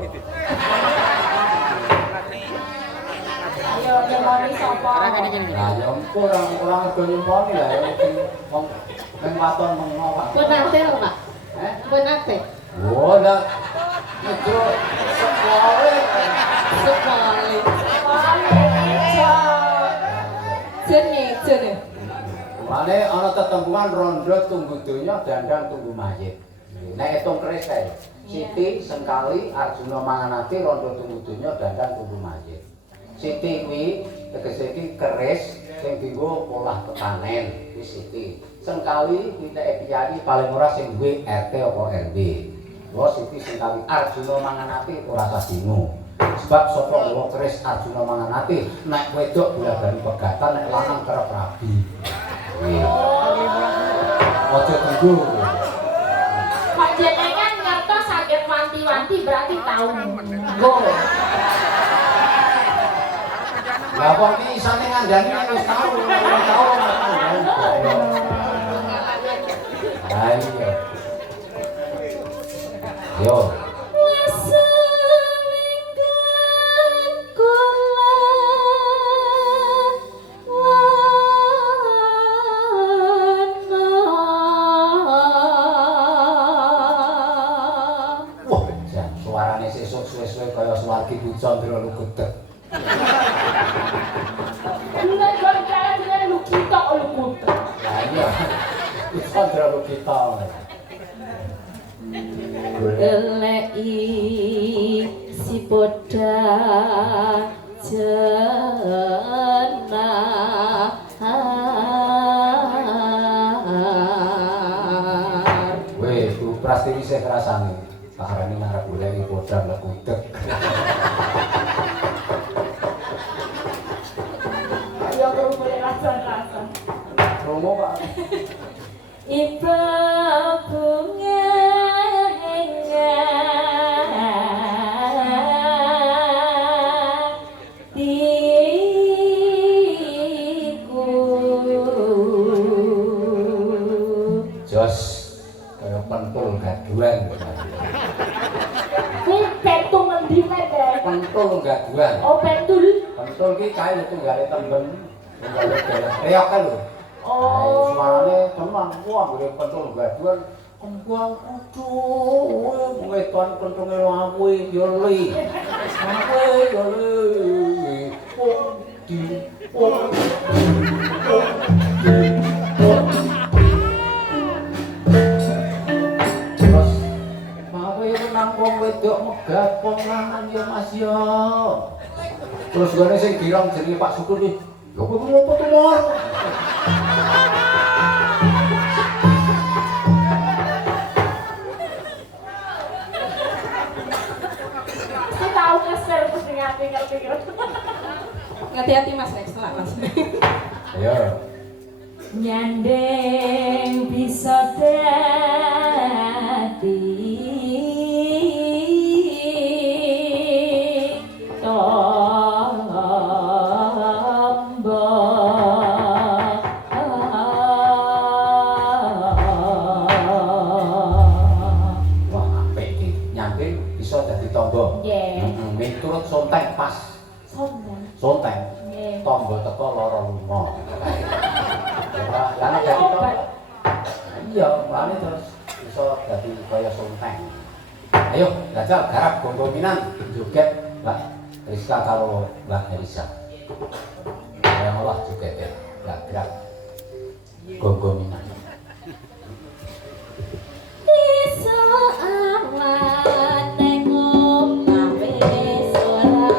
Ayo nyemoni sapa? Lah ya kurang do nyemoni lah wong ning waton mengowo. Pun nate lho, Pak. Pun nate. Oh, lah. Itu sekole. Jene. Mane ana tetembungan rondo tunggu donya dandang tunggu mayit. Nek etung keris kae. Siti Sengkali Arjuna manganati rondo tunggu donya dandang tunggu mayit. Siti kuwi tegese iki keris sing dienggo olah tetanen, kuwi Siti. Sengkali kuwi nek piyai paling ora sing duwe RT apa RW. Wah Siti Sengkali Arjuna manganati ora usah bingung. Sebab sapa nggawa keris Arjuna manganati nek wedok bola-bali pegatan nek lanang kerep rabi. Ojo tunggu. Panjenengan ngertos saged wanti-wanti berarti tahu. Go. Lah kok iki isane ngandani nek wis tau, tau ayo. Yo. Wah, jan suarane sesuk suwe-suwe kaya suwargi Candra Lugudeg. Dengan jalan dengan lu kita Lugudeg. Lah iya. Candra Lugudeg. Geleki si poda jenah Weh, ku prastiwi sih rasane. Paharane ngarep goleki podang Lugudeg. Ayo kerumuh rasa-rasa. Romo Pak. Iba bunga Jos kaya pentul gaduan. Kuwi pentung ngendi men? Pentul gaduan. Oh pentul. Pentul ki kae lho tunggale temben. Tunggale daerah reok kan lho. Oh. Suarane tenan wah ngene pentul gaduan. Kembang aduh weton pentunge lawe yo li. Lawe yo li. wedok megah ponangan ya Mas ya. Terus gone sing girang jenenge Pak Syukur iki. Lho kok ngopo to, Mor? Saya tahu keser terus ngerti. Hati-hati Mas Rex, salah Mas. Ayo. Nyandeng bisa dadi tombo. Nggih. Miturut sonteng pas. Sonteng. Nggih. Tombo teko lara lunga. Lah nek iya, mulane terus iso dadi kaya sonteng. Ayo, jajal garap gonggonginan joget Mbak Rizka karo Mbak Elisa. Yang Allah joget ya, gak gerak gonggonginan. Iso awan nengok wis ora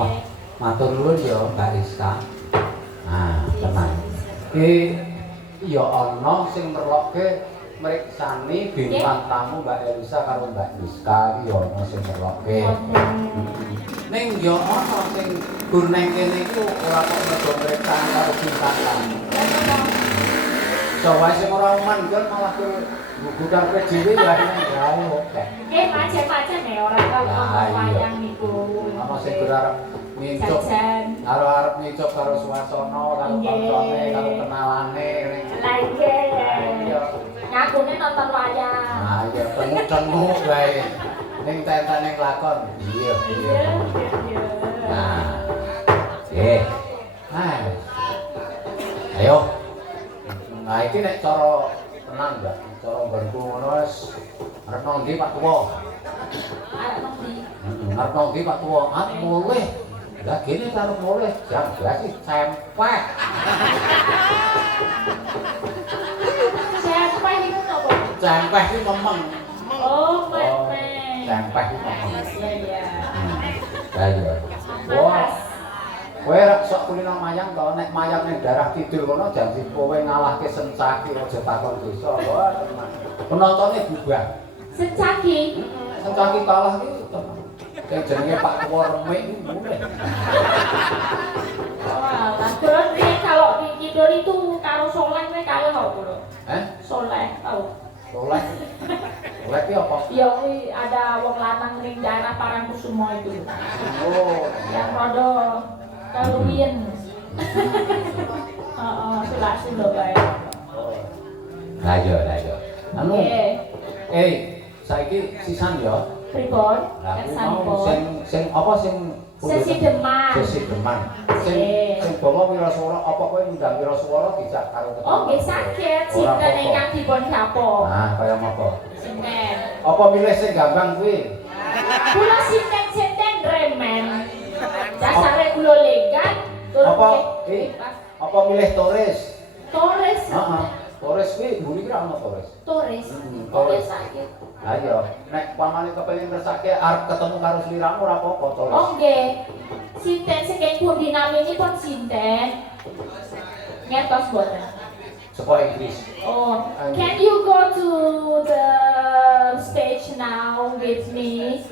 Wah, matur nuwun ya Mbak Rizka. Nah, tenang. Ki ya ana sing merlokke mriksani bintang tamu Mbak Elisa karo Mbak Rizka ki ya ana sing merlokke. Ning ya ana sing gur neng kene iki ora kok mergo mriksani karo bintang tamu. Soale sing ora manggon malah ke gugutan kowe dhewe ya ayo. Macam-macam ya orang kalau wayang niku. Ana sing berarep ngincuk karo arep ngincuk karo swasana, karo kancane, karo kenalane ning. Lah iya. Ngakune nonton wayang. Nah, iya tenguk-tenguk wae. Ning tenten lakon. Iya. Nah. Ayo. Nah, iki nek cara tenang enggak? Cara nggonku ngono wis arep nang ndi Pak Tuwa? Arep nang ndi? Arep nang ndi Pak Tuwa? Mulih. Lah gini karo mulih jam 12 iki cempek. Cempek iku napa? Cempek iki memeng. Oh, memeng. Cempek iki memeng. Iya. Lah iya. Wah. Kowe rak sok kulino mayang to, nek mayang ning darah kidul kono janji kowe ngalahke Sencaki aja takon desa. Wah, tenan. Penontonnya bubar. Sencaki. Sencaki kalah iki tenan. Sing jenenge Pak Tuwa Remik iki mulih. Wah, terus nih kalau di kidul itu karo Soleh nih kalah apa, Bro? Soleh, tahu? Soleh. Soleh ki apa? Ya, ada wong lanang ning daerah Parangkusumo itu. Oh, Yang rodo kaluwian. Heeh, sulak-suluk bae. Lah iya. Anu. Saiki sisan ya. Pripun? Lah Kesanipun. sing apa sing Sesi Demang. Sesi Demang. Sing bawa wiraswara apa kowe ngundang wiraswara dijak karo ketemu. Oh, nggih saged sinten ingkang dipun dapur. Nah, kaya ngopo? Sinten? Apa milih sing gampang kuwi? Kula sinten remen. Dasare kula legan apa milih Torres? Torres. Heeh. Torres kuwi mburi kira ana Torres. Torres. Torres sakit. Lah iya, nek pamane kepengin ngersake arep ketemu karo sliramu ora apa-apa Torres. Oh nggih. Sinten saking pundi naminipun sinten? Ngertos boten? Saka Inggris. Oh, can you go to the stage now with me?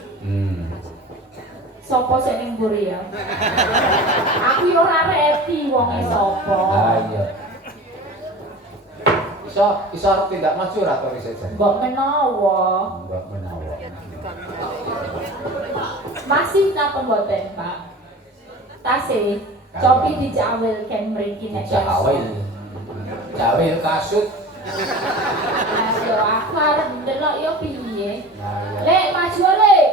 Sopo sing ning mburi ya? Aku yo ora ready wonge sopo. Ah iya. Iso arep tindak maju ora to sejen? Mbok menawa. Mbok menawa. Masih napa mboten, Pak? Tasih. Cobi dijawil ken mriki nek Jawil kasut. Ayo aku arep ndelok yo piye. Nah, Lek maju lek.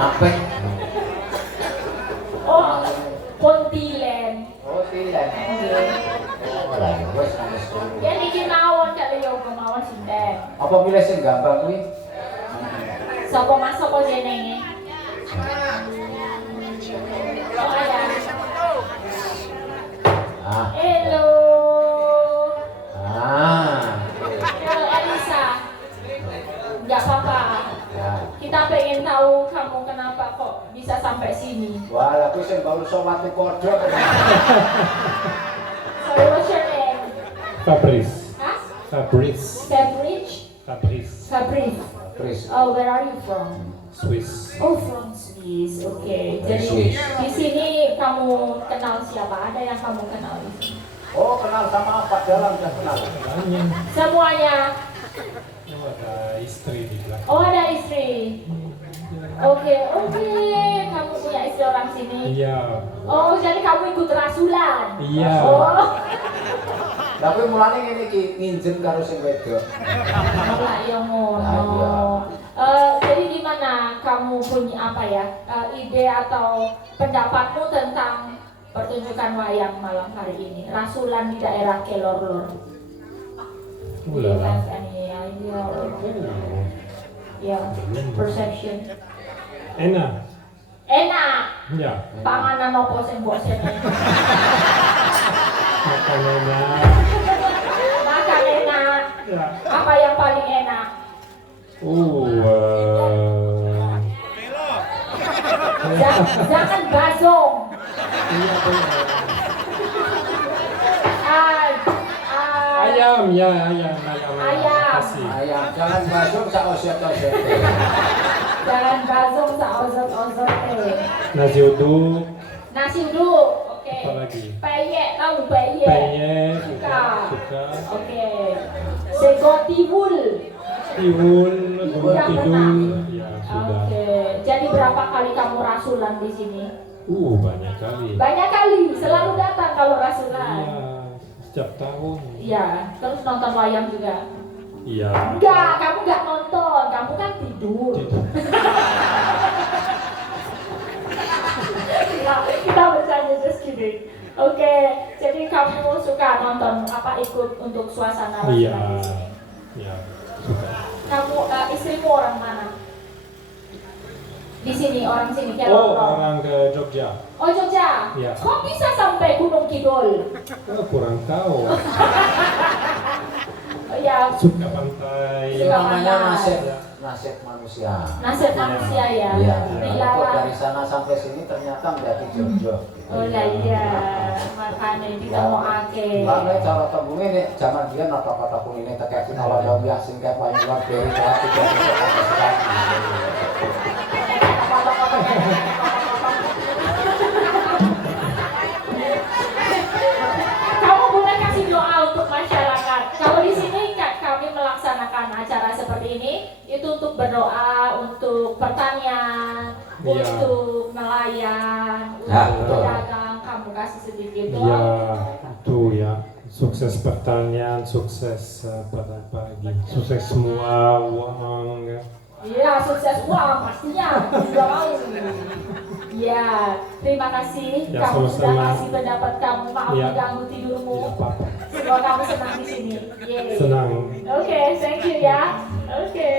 Apik. Oh, Pontilen. Oh, tilen. Ora wis wis. Ya niki mawon kak yo mawon sinten. Apa milih sing gampang kuwi? Sapa Mas sapa jenenge? Oh ada. Hello. Hello Elisa. Enggak apa-apa. Kita pengen tahu kamu kenapa kok bisa sampai sini. Wah, aku sing baru sholat di kodok. Sorry, what's your name? Fabrice. Huh? Fabrice. Fabrice. Oh, where are you from? Swiss. Oh, from Swiss. Okay. Jadi Swiss. di sini kamu kenal siapa? Ada yang kamu kenal? Oh, kenal sama Pak Dalam, sudah kenal. Banyak. Semuanya. Oh, ada istri di belakang. Oh, ada istri. Oke. Kamu punya istri orang sini? Iya. Oh, jadi kamu ikut rasulan? Iya. Oh. Tapi mulane ngene iki nginjen karo sing wedok. Malah yang ngono. Jadi gimana kamu punya apa ya ide atau pendapatmu tentang pertunjukan wayang malam hari ini? Rasulan di daerah Kelor-lor. Ya, perception. Enak. Ya. Panganan opo sing mbok seneng? Makan enak. Makan enak. Ya. Apa yang paling enak? Jangan bazong. Ayam, ya, ayam. Kasih. Ayam jangan masuk sak oset-oset. Jangan bazong sak ozot-ozote. Nasi uduk. Nasi uduk, oke. Apa lagi? Peyek, tahu peyek? Peyek. Suka. Oke. Sego tiwul. Tiwul, Udah tidul. pernah? Ya, sudah. Oke. Jadi berapa kali kamu rasulan di sini? Banyak kali. Banyak kali, selalu datang kalau rasulan. Iya, setiap tahun. Iya, terus nonton wayang juga. Iya. Enggak, kamu enggak nonton, kamu kan tidur. Kita bercanda, just kidding. Oke, jadi kamu suka nonton apa ikut untuk suasana rasulan Iya. di sini? Iya, suka. Kamu istrimu orang mana? Di sini, orang sini, kayak Orang ke Jogja. Oh, Jogja? Iya. Kok bisa sampai Gunung Kidul? Kurang tahu. Oh, ya, Suka pantai. Itu namanya nasib manusia. nasib manusia ya. Iya. Dilarang. Kok dari sana sampai sini ternyata menjadi jodoh. Oh iya, makanya kita mau ake. Makanya cara tembungnya nih, zaman dia kata-kata ini terkait kalau yang biasa kayak paling luar dari cara tidak Kamu boleh kasih doa untuk masyarakat. Kalau di sini kami melaksanakan acara seperti ini, itu untuk berdoa, untuk pertanian, Iya. untuk nelayan, Ya, untuk betul. pedagang. Kamu kasih sedikit doa. Iya, itu ya. Sukses pertanian, sukses pagi, sukses semua uang. Ya. Iya, sukses uang pastinya. Juga mau. Iya, terima kasih. Ya, Kamu sudah sama-sama. kasih pendapat kamu. Maaf Ya. mengganggu tidurmu. Tidak apa-apa. Semoga kamu senang di sini. Yeay. Senang. Oke, thank you ya. Oke.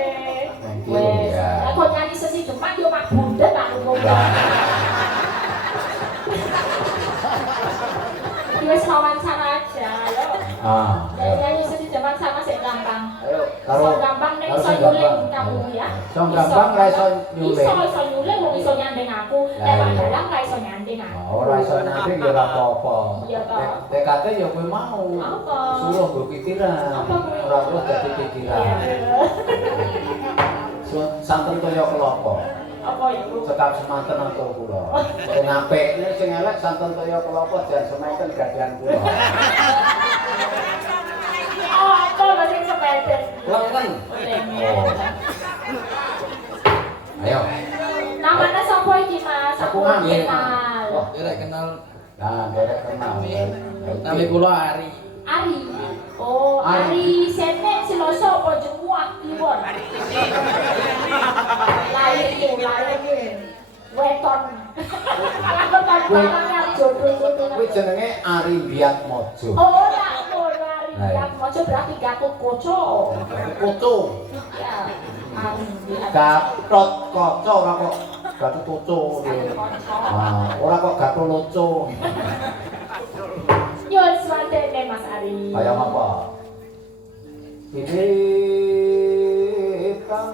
Thank you, Wes, ya. kok nyanyi sesi cuma yo mak bunda tak ngomong. Wes wawancara aja, yo. Nyanyi sesi cuma sama sih gampang. Ayo, So gampang nih iso nyuling kamu ya. So gampang ra iso nyuling. Iso nyuling wong iso nyanding aku. Lewat dalam ra iso nyanding aku. Ora iso nanti ya ora apa-apa. Iya toh. TKT ya kowe mau. Apa? Suruh nggo pikiran. Apa kuwi? Ora terus dadi pikiran. Iya. Santen toya kelapa. Apa itu? Sekap semanten atur kula. Sing apik, sing elek santen toya kelapa jan semanten gadian kula. Oh, apa bahasa sepeten? Lengen. Oh. Ayo. Namanya sapa iki Mas? Aku ngambil. kenal. Wah, Derek kenal nah, derek kenal. nama kula Ari. Ari. Oh, Ari Senen Siloso apa Jemuah Kliwon? Lahirmu. Weton. Aku tantangannya jodoh-jodoh. Kuwi jenenge Ari Biat Mojo. Oh, tak ngono Ari. Yang mojo berarti Gatot Koco. Koco. Ya. Ari. Gatot Koco ora kok Gatot Koco. Nah, ora kok Gatot Loco. Nyuwun swantene Mas Ari. Kayak apa? Ini kan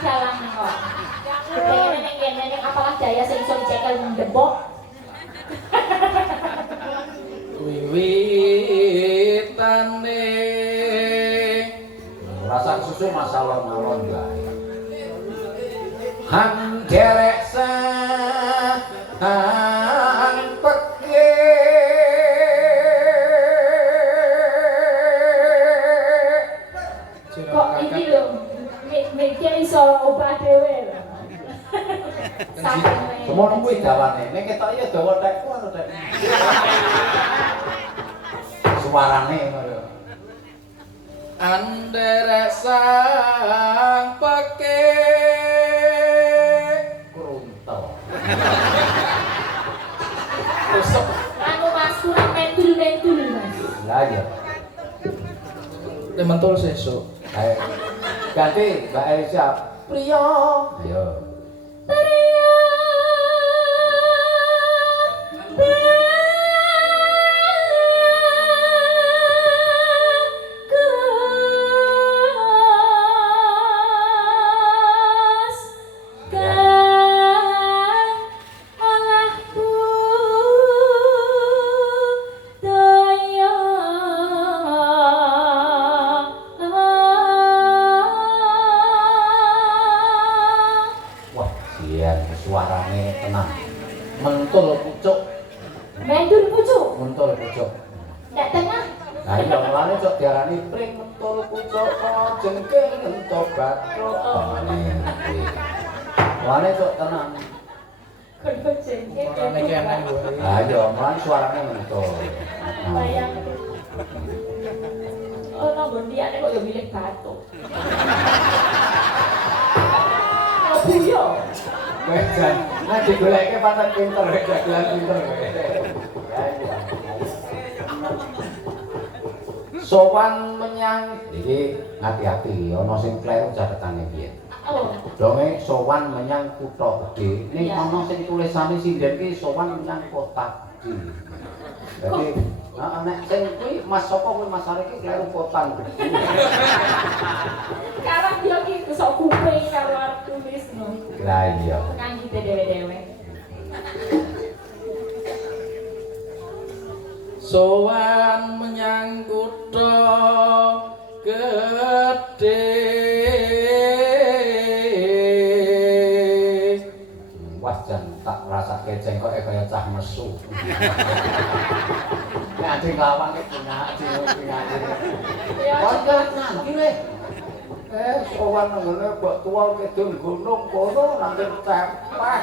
Jalan kok. Pengen neng apalah daya sing iso dicekel ndebok. Wiwitane rasa susu masalah ngalon bae. Han derek han peke Kok iki lho mikir iso ubah dhewe lho. semono kuwi dawane nek ketok ya dawa tekku anu tek suarane ngono anderek sang peke kruntel tusuk Anu Mas kurang mentul Mas. lah ya tementul sesuk. ayo ganti Mbak Elisa ayo Teriak Ndak tengah. Nah iya mulane cok diarani pring mentul pucaka jengking entuk bathuk. Mulane cok tenang. Kudu jengke. Orane kene gue. Lah iya mulane suarane mentul. Bayang. Oh, nomor dia kok yo milik batu. Oh, yo. Wes jan, nek digoleke pancen pinter jagoan pinter kowe. Sowan menyang iki hati-hati ana sing kleru catetane piye. Oh, Donge sowan menyang kutha gedhe, ning Iya. ana sing tulisane sinden ki sowan menyang kota gedhe. Dadi nek sing kuwi Mas sapa kuwi Mas Arek iki kleru kota gedhe. sekarang dia ki sok kuping karo arep tulis no. Lah iya. Kan kita dewe-dewe. Sowan menyang kutha gedhe. Wah jan tak rasake cengkoke kaya cah mesu. Nek ade lawang iki punya Ya, Kok nanti le. Sowan nang ngene mbok tuwa kidul gunung kono nanti tepah.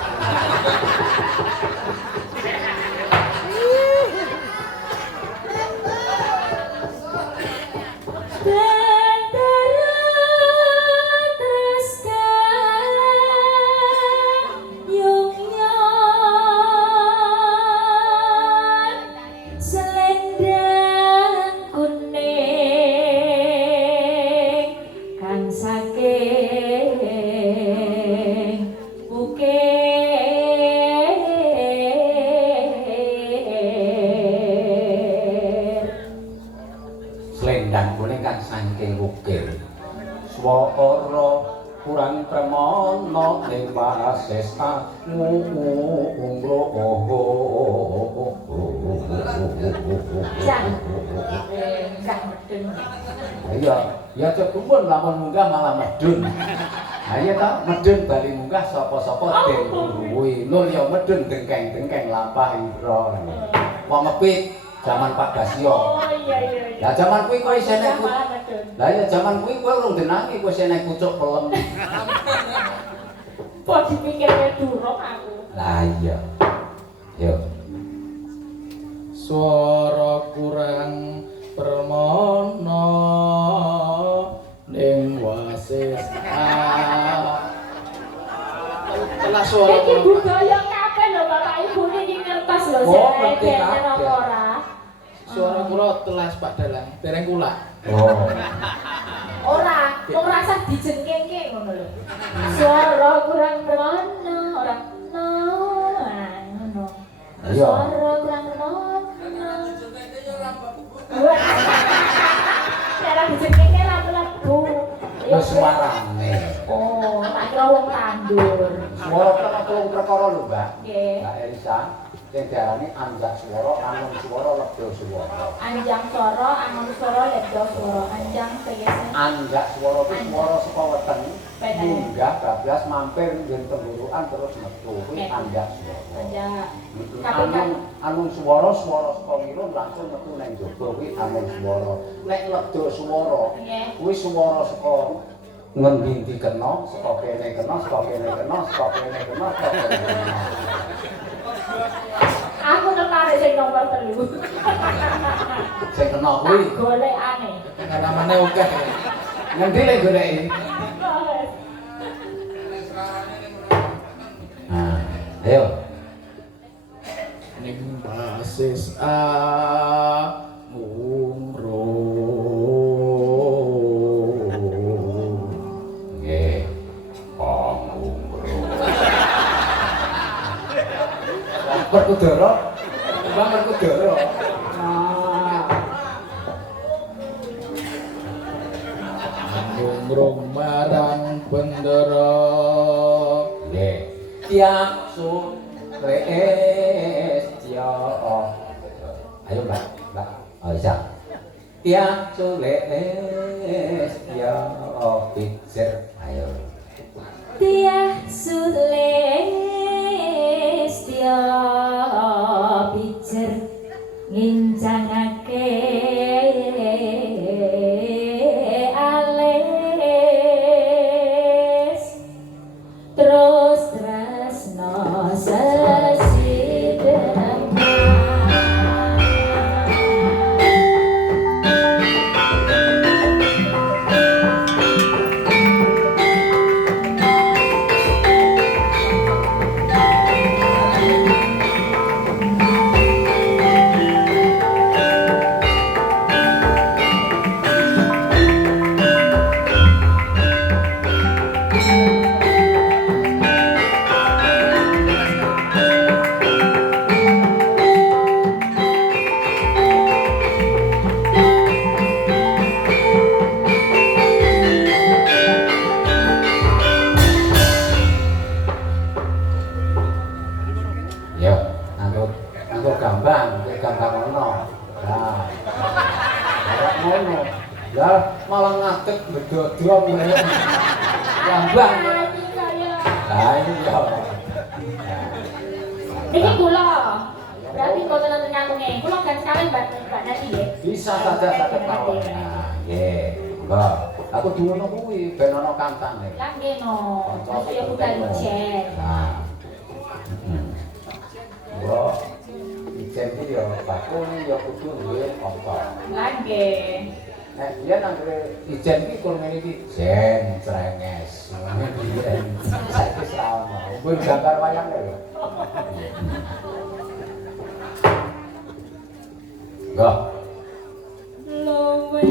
Selendang kuning kan saking ukir. Swara kurang premono ning wases ngungro. enggak medun. Iya, ya cek kumpul lamun munggah malah medun. Ha iya ta, medun bali munggah sapa-sapa den kuwi. Lho ya medun dengkeng-dengkeng lampah ira. Wong ngepit zaman Pak Gasio. Oh iya. Lah zaman kuwi kowe isih nek Malah medun. Lah ya zaman kuwi kowe urung denangi kowe isih nek pucuk pelem. Kok dipikirnya durung aku. Lah iya. Yo. Swara kurang permono ning wasis telah swara Iki budaya kabeh lho Bapak Ibu iki ngertos lho Oh, sing ngerti kene kabeh. apa ora. suara kula telas Pak Dalang dereng kula. Oh. Ora, wong rasa dijengkengke ngono lho. Suara kurang bermono, ora no. Ngono. Iya. Suara kurang bermono. Cara dijengkengke labu-labu. Wis suarane. Oh, tak kira wong tandur. Swara kena tulung perkara lho, Mbak. Nggih. Mbak Elisa, sing diarani anjak swara, anung swara, ledha swara. Anjang swara, angon swara, ledha swara. Anjang tegese Anjak swara ku swara saka weten, Peten. munggah bablas mampir yen tenggorokan terus metu. Kuwi Nggih. anjak swara. anjang. Tapi kan Anung swara, swara saka ngirung langsung metu nang jaba kuwi anung swara. Nek ledha swara, nggih. kuwi swara saka ngendi kena, saka kene kena, saka kene kena, saka kene kena, saka kene kena. Aku tertarik sing nomor 3. Sing kena kuwi Golekane. Pengalamannya oke. ngendi lek goleki? Nah, ayo. Ning basis ngumro. Nggih. Pangungro. Perkudara. Bang perkudara. Ngumrung marang bendera. Nggih. Tiang sun Restya. Ayo Mbak, Mbak. Oh, bisa. Tiang sun Restya pijer. Ayo. Tiah Sulestya pijer ngincangake ngono. Lah malah ngadeg bedodong ngene. Lambang. Lah ini ya. Iki kula. Berarti mboten nonton nyantunge. Kula kan sekalian Mbak Nadi nggih. Bisa saja saged mawon. Nah, nggih. Mbak, aku duwono kuwi ben ana kantane. Lah nggih no. Masuk ya budal ijen. Nah. Mbak, ijen iki ya bakul ya kudu duwe ongkos. Lah nggih. Nek biyen anggere ijen iki kur ngene iki jen crenges. Ngene biyen. Saiki wis ra ono. Kuwi gambar wayang lho. Enggak. Lowe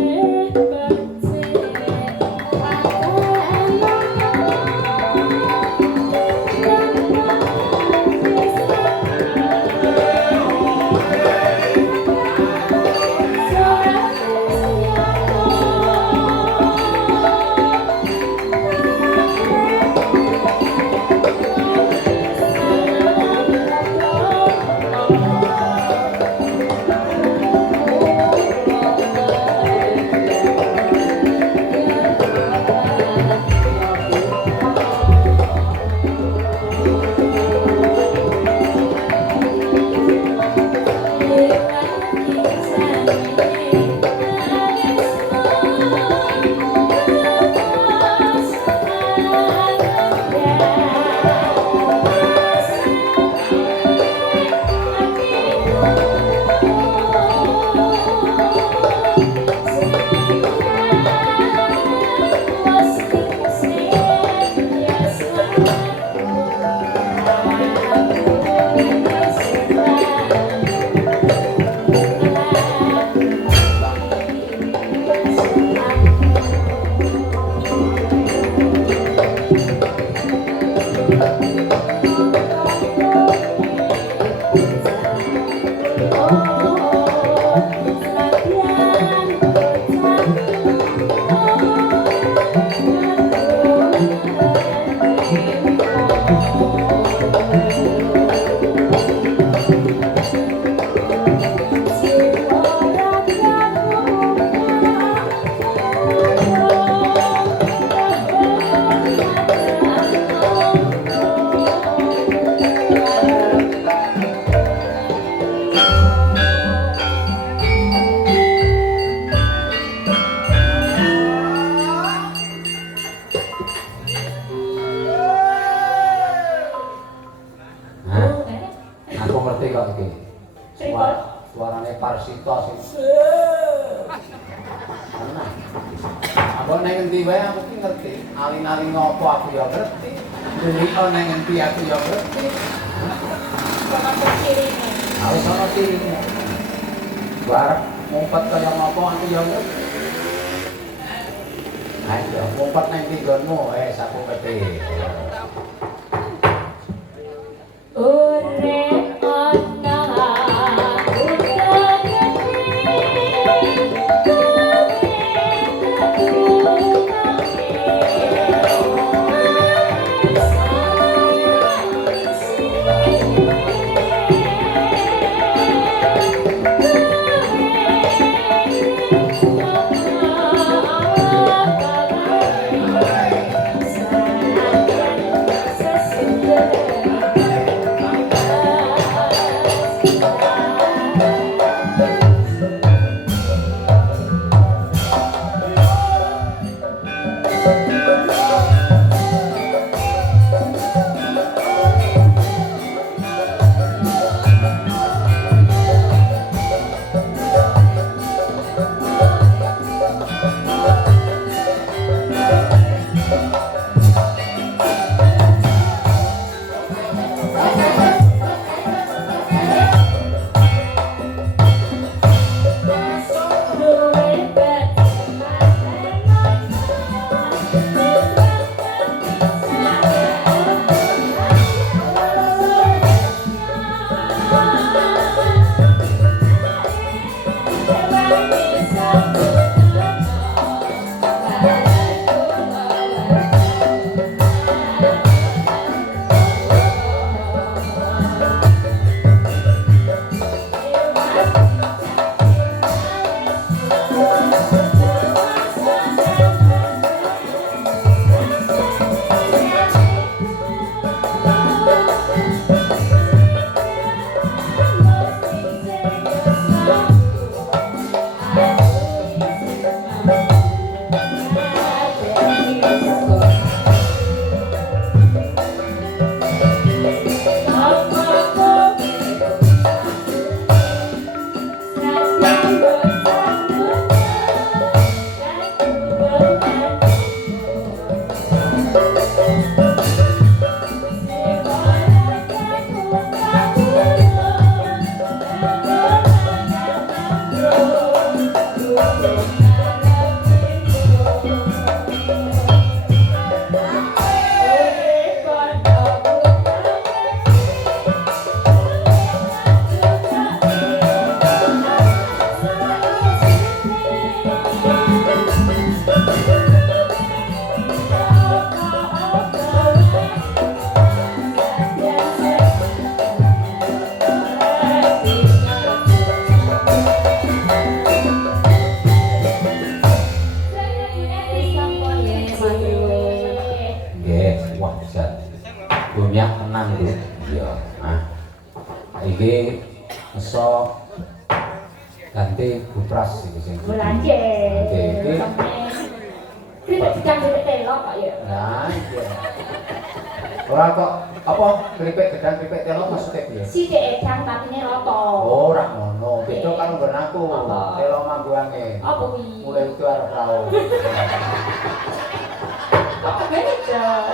suarane Parsito sing. Tenang. Apa nang endi wae aku ki ngerti. Alin-alin ngopo aku ya ngerti. Deliko nang endi aku ya ngerti. Sama cirine. Harus ana cirine. Barep ngumpet kaya ngopo aku ya ngerti. Ayo ngumpet nang ndi nggonmu aku ngerti. Urip ana Nggih, wah jan. Banyak tenang lho. Iya. Nah. Iki iso ganti bupras iki sing. Belanje. Iki. Kripik gedang kripik telo kok ya. Nah, iya. Ora kok apa kripik gedang kripik telo maksudnya piye? Sithik edang tatine rata. Ora ngono, beda karo nggon aku. Apa? Telo mangguange. Apa kuwi? Mulai itu arep rao. Kok beda?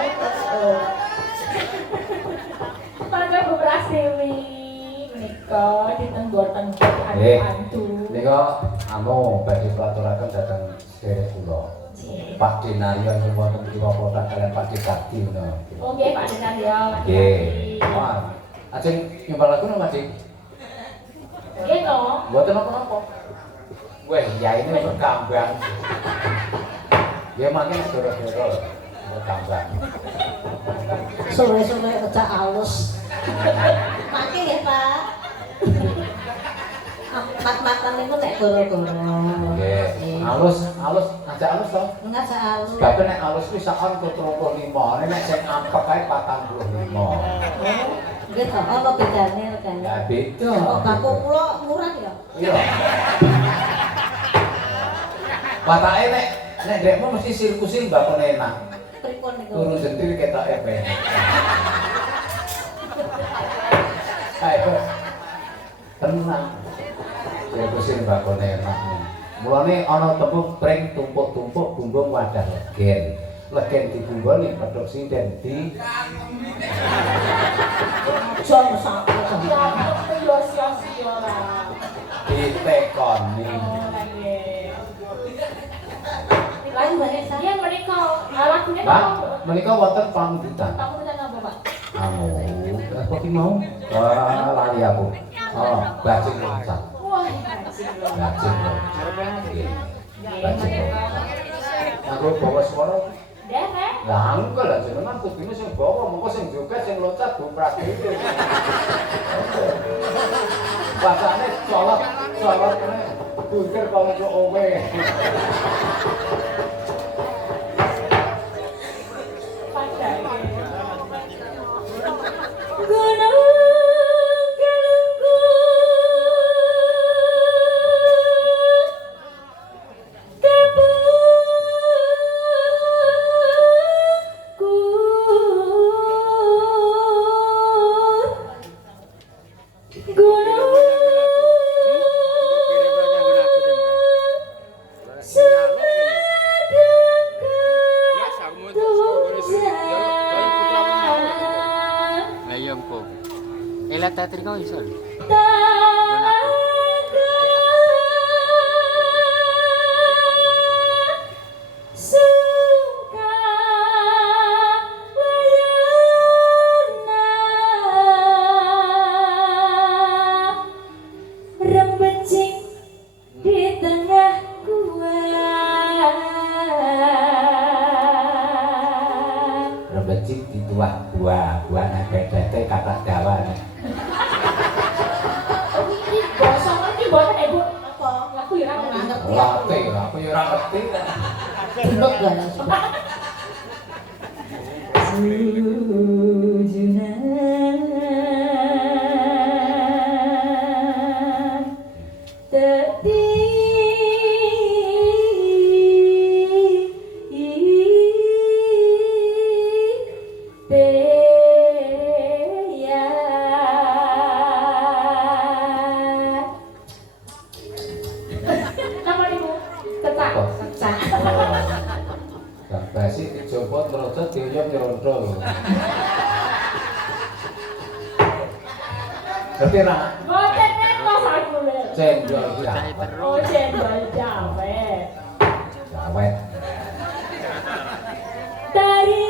Mangga bubras dewi menika ditenggor-tenggor antu-antu. Nika anu badhe klaturaken dhateng sedherek kula. Pak Denario yang wonten kiwa kota kalian Pak Dekati ngono. Oh nggih Pak Denario. Nggih. Wah, ajeng nyumbal lagu nang Mas. Nggih to. Mboten napa-napa. Wah, ya ini berkambang. Ya makin doro-doro berkambang. Sore-sore rejak alus. Maki ya Pak. Mat-matan itu nek goro-goro. Nggih. Alus ajak alus to. Ngajak alus. Sebab nek alus kuwi sakon 35, nek sing ampek kae 45. Nggih to, ono bedane regane. Ya beda. Kok baku kula murah ya? Iya. Patake nek dekmu mesti sirkusin bakone enak. Pripun niku? Turun jentil ketoke penak. Ayo. Tenang. Sirkusin bakone enak. Mulane ana tembung pring tumpuk-tumpuk bumbung wadah legen. Legen dibumboni produksi dan di Jom sak. Yo sia-sia lah. ditekoni. Lain banyak saya. Iya menika lagunya Pak, menika wonten pamungkutan. Pamungkutan apa Pak? Anu, apa ki mau? Wah, lali aku. Oh, bajing loncat. Wah, Bajing loncat. Nggih. Bajing loncat. Aku bawa swara. Derek. Lah enggak lah jenengan kudune sing bawa, mengko sing joget sing loncat bupras dhewe. Bahasane colok kene buntir kanggo owe. Teatri kau iso lho. Rembecik di buah nek bedete kata Jawa nek. Aku ya ora ngerti. Late, aku ya ora ngerti. Gendut lah. dasi dijopot merocot dioyok nyondol. Ngerti ra? Mboten ngertos aku lho. Cendol Tanya jawet. terus. Oh, cendol jawet. Jawet. Tarik,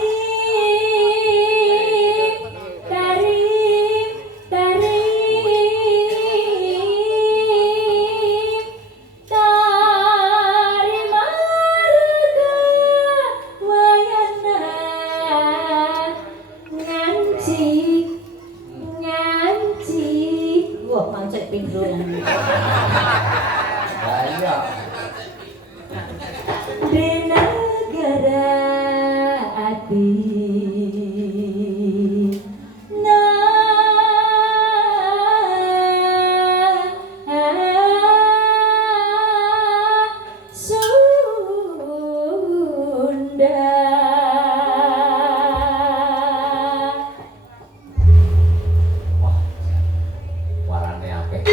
tarik, tarik, tari marga wayana nganci, nganci. Wah, mancek pinggung. Lah iya. Di negara ati Sunda. Wah. Warane apik.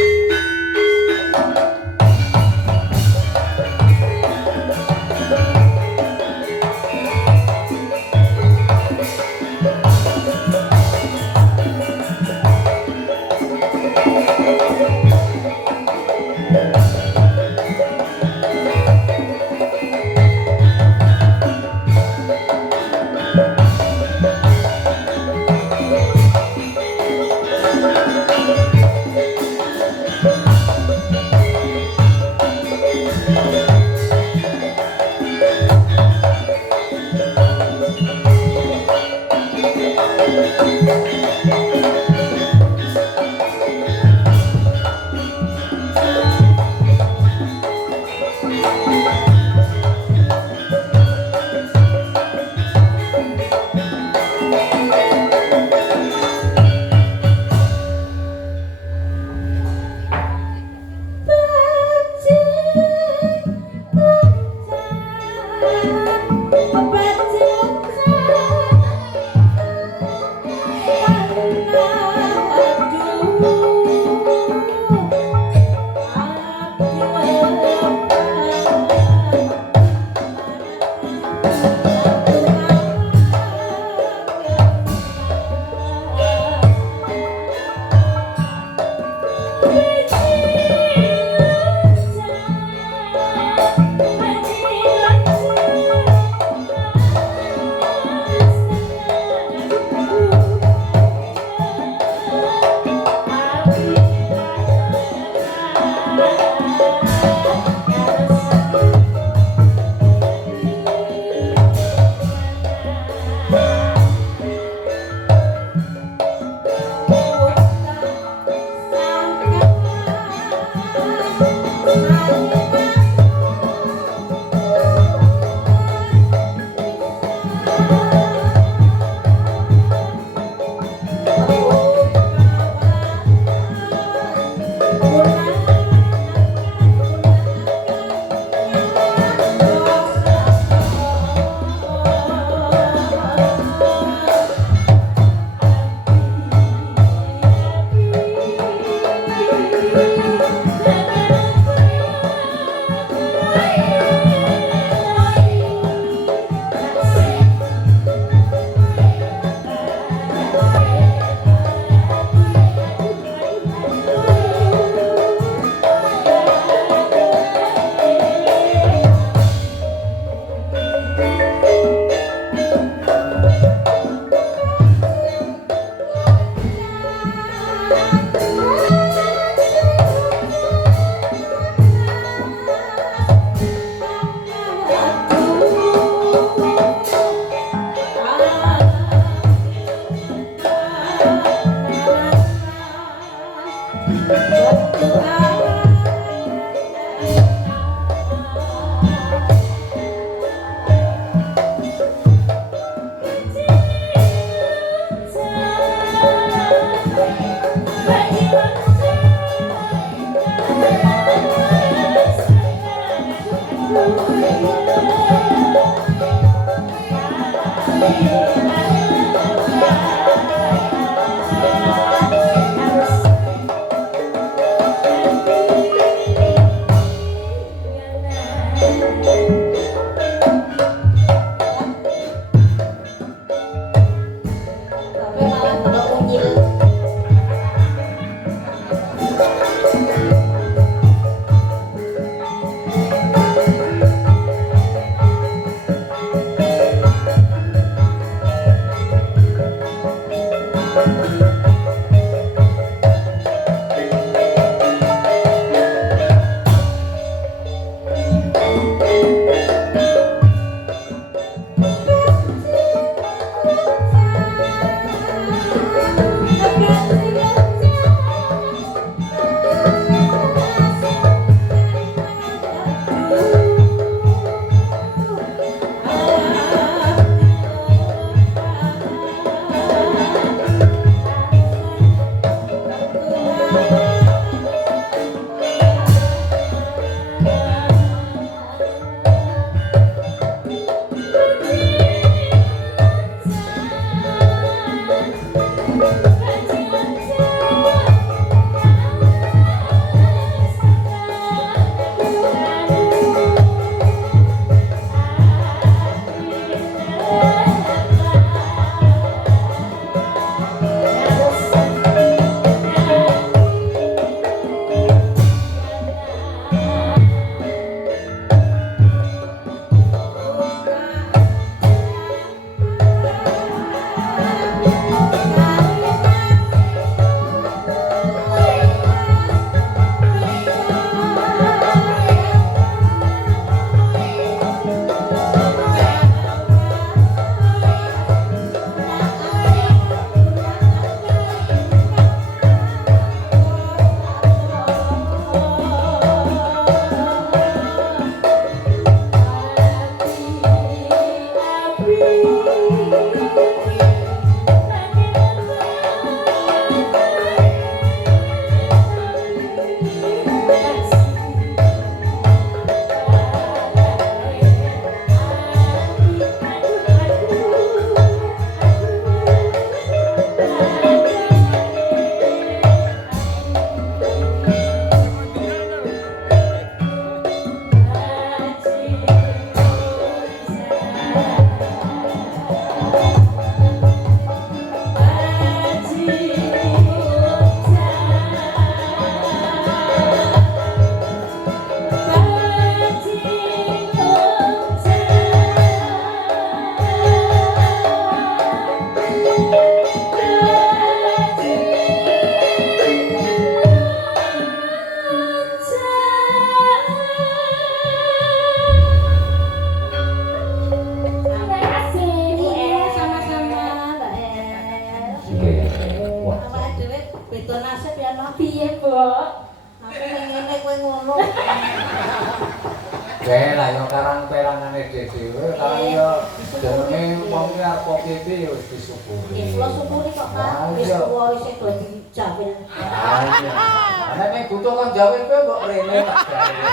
Kae lah yo karang-perangane dhewe, karang yo jenenge wong ki arep kopi ya wis disyukuri. Nggih, kula syukuri kok, Pak. Wis tuwa isih dadi jawil. Ana nek butuh kon jawil kowe kok rene tak gawe.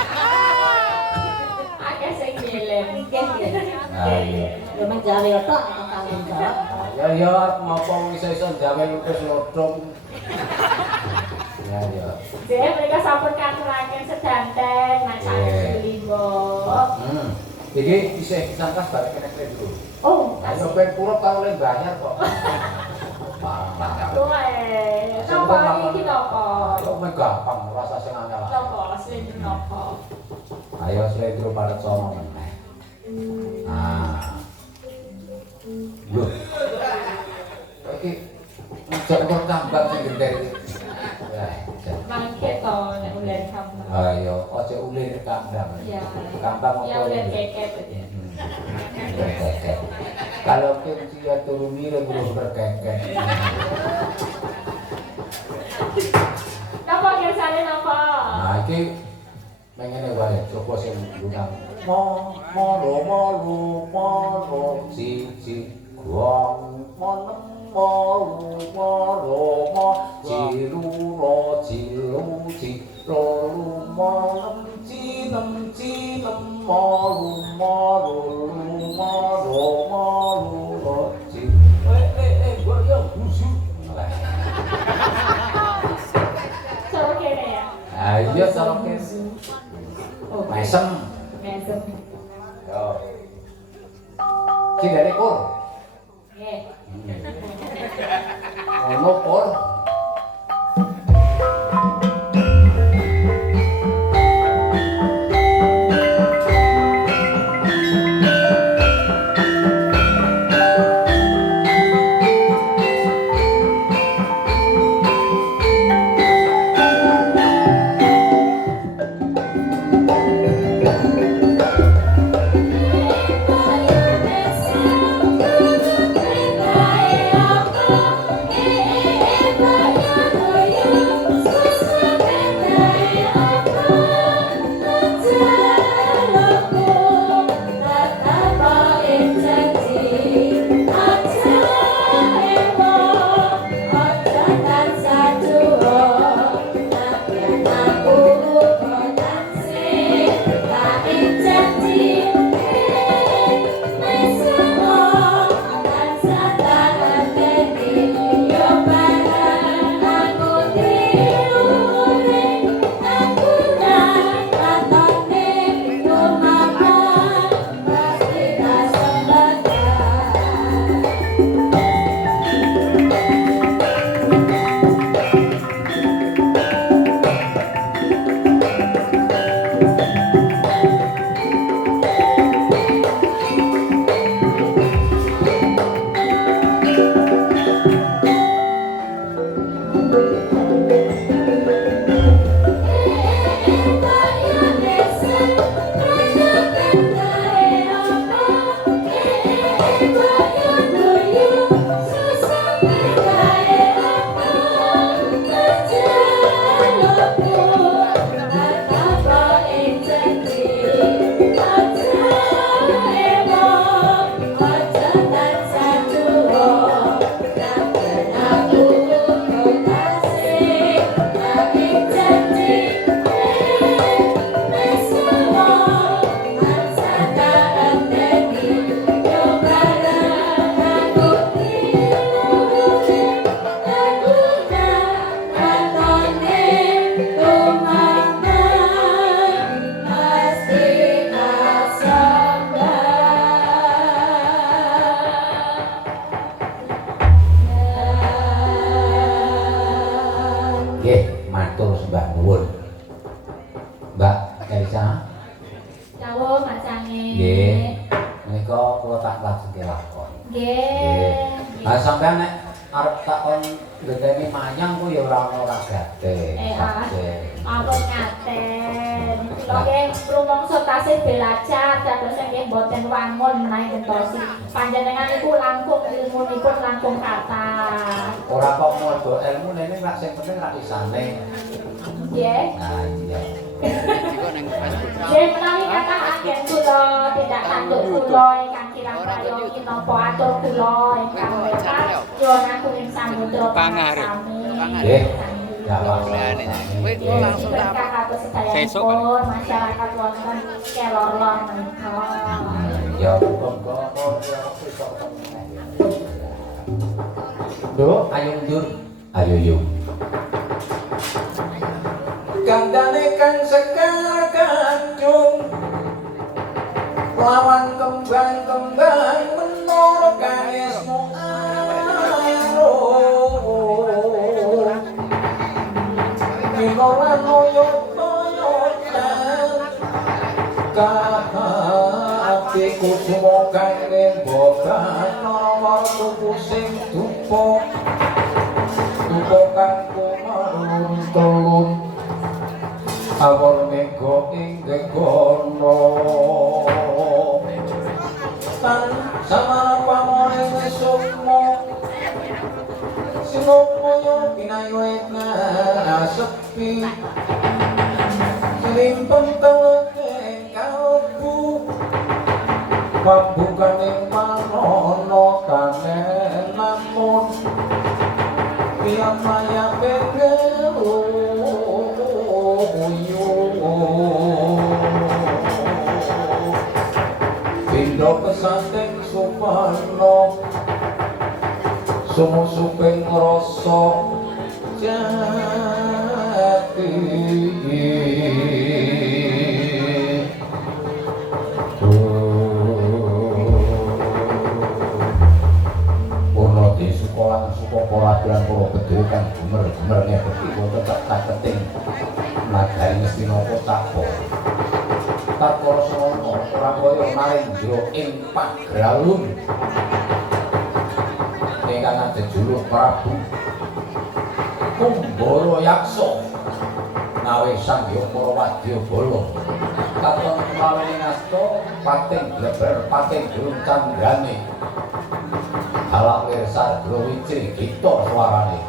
Akeh sing ngilen. Nggih, nggih. Ah iya. Yo menjawil tok tanggung jawab. Ya ya mapa iso-iso jawil wis lodong. Ya ya. Jadi mereka sampun katuraken sedanten macane limo. Iki isih disangkas bareng kene dulu. Oh, Ayo ben purut tau le bayar kok. Kowe, napa iki napa? Kok gampang rasa sing angel. Napa slendro napa? Ayo slendro palet sono meneh. Ah. Lho. Iki ngajak kok tambang sing gender iki. Ya, Mangke to nek ulen kamu. ayo aja ulir kandang. Ya. Gampang Ya apa ulen ini? keket aja. Berkeket. Kalau dia turun mirip belum berkeket. Napa kersane napa? Nah, iki mengene wae coba sing gunang. Moro cici gong monem moro cilu ci lolu monem cinem moro ci. Gua yo busuk. Coba kene ya. Ayo salok kene. Mesem. Mesem. Yo. Ci dari kur. Nggih. Ono kur. Eh Dawuh macange. Nggih. Menika kula tak lajengke lakon. Nggih. Lah sampean nek arep takon ngenteni manyang ku ya ora ono ora gate. Ampun ngaten. Kula nggih rumangsa tasih belajar dados nggih mboten wangun menawi gentosi. Panjenengan niku langkung ilmunipun langkung kathah. Ora kok modho ilmu ning rak sing penting rak isane. Nggih. Nah iya. Nggih menawi kathah anggen kula tindak tanduk kula ingkang kirang prayogi napa atur kula ingkang wekat nyuwun aku ing samudra sami. Nggih. Ya wae. Kowe langsung tak Sesuk masyarakat wonten kelor-lor menika. Ya monggo ya besok. Duh, ayo mundur. Ayo yuk. Gandane kang sekar kacung lawan kembang-kembang menara kaesmu ayo minoran noyo-noyo hatiku semua kangen bokan nomor tubuh sing tumpuk kangku marun-telun awal nego ing gegono tan sama pamore sukmo sinomo yo pinayuena sepi limpeng teleke kalbu pambukan ing manono kanen namun piyam maya pegelu Pindo pesanteng Suparno sumusuping rasa jati Purna di sekolah peraturan para bedhe kang bener-bener ngepeti wonten tak kaketing nagari mesti napa tapo takara sono ora kaya narendra ing pagralun ingkang adejuluh Prabu Kumbara Yaksa nawe Sangya Wadya Bala katon maweni ngasta pating bleber pating durung candrane halak wirsar grawicri gita swarane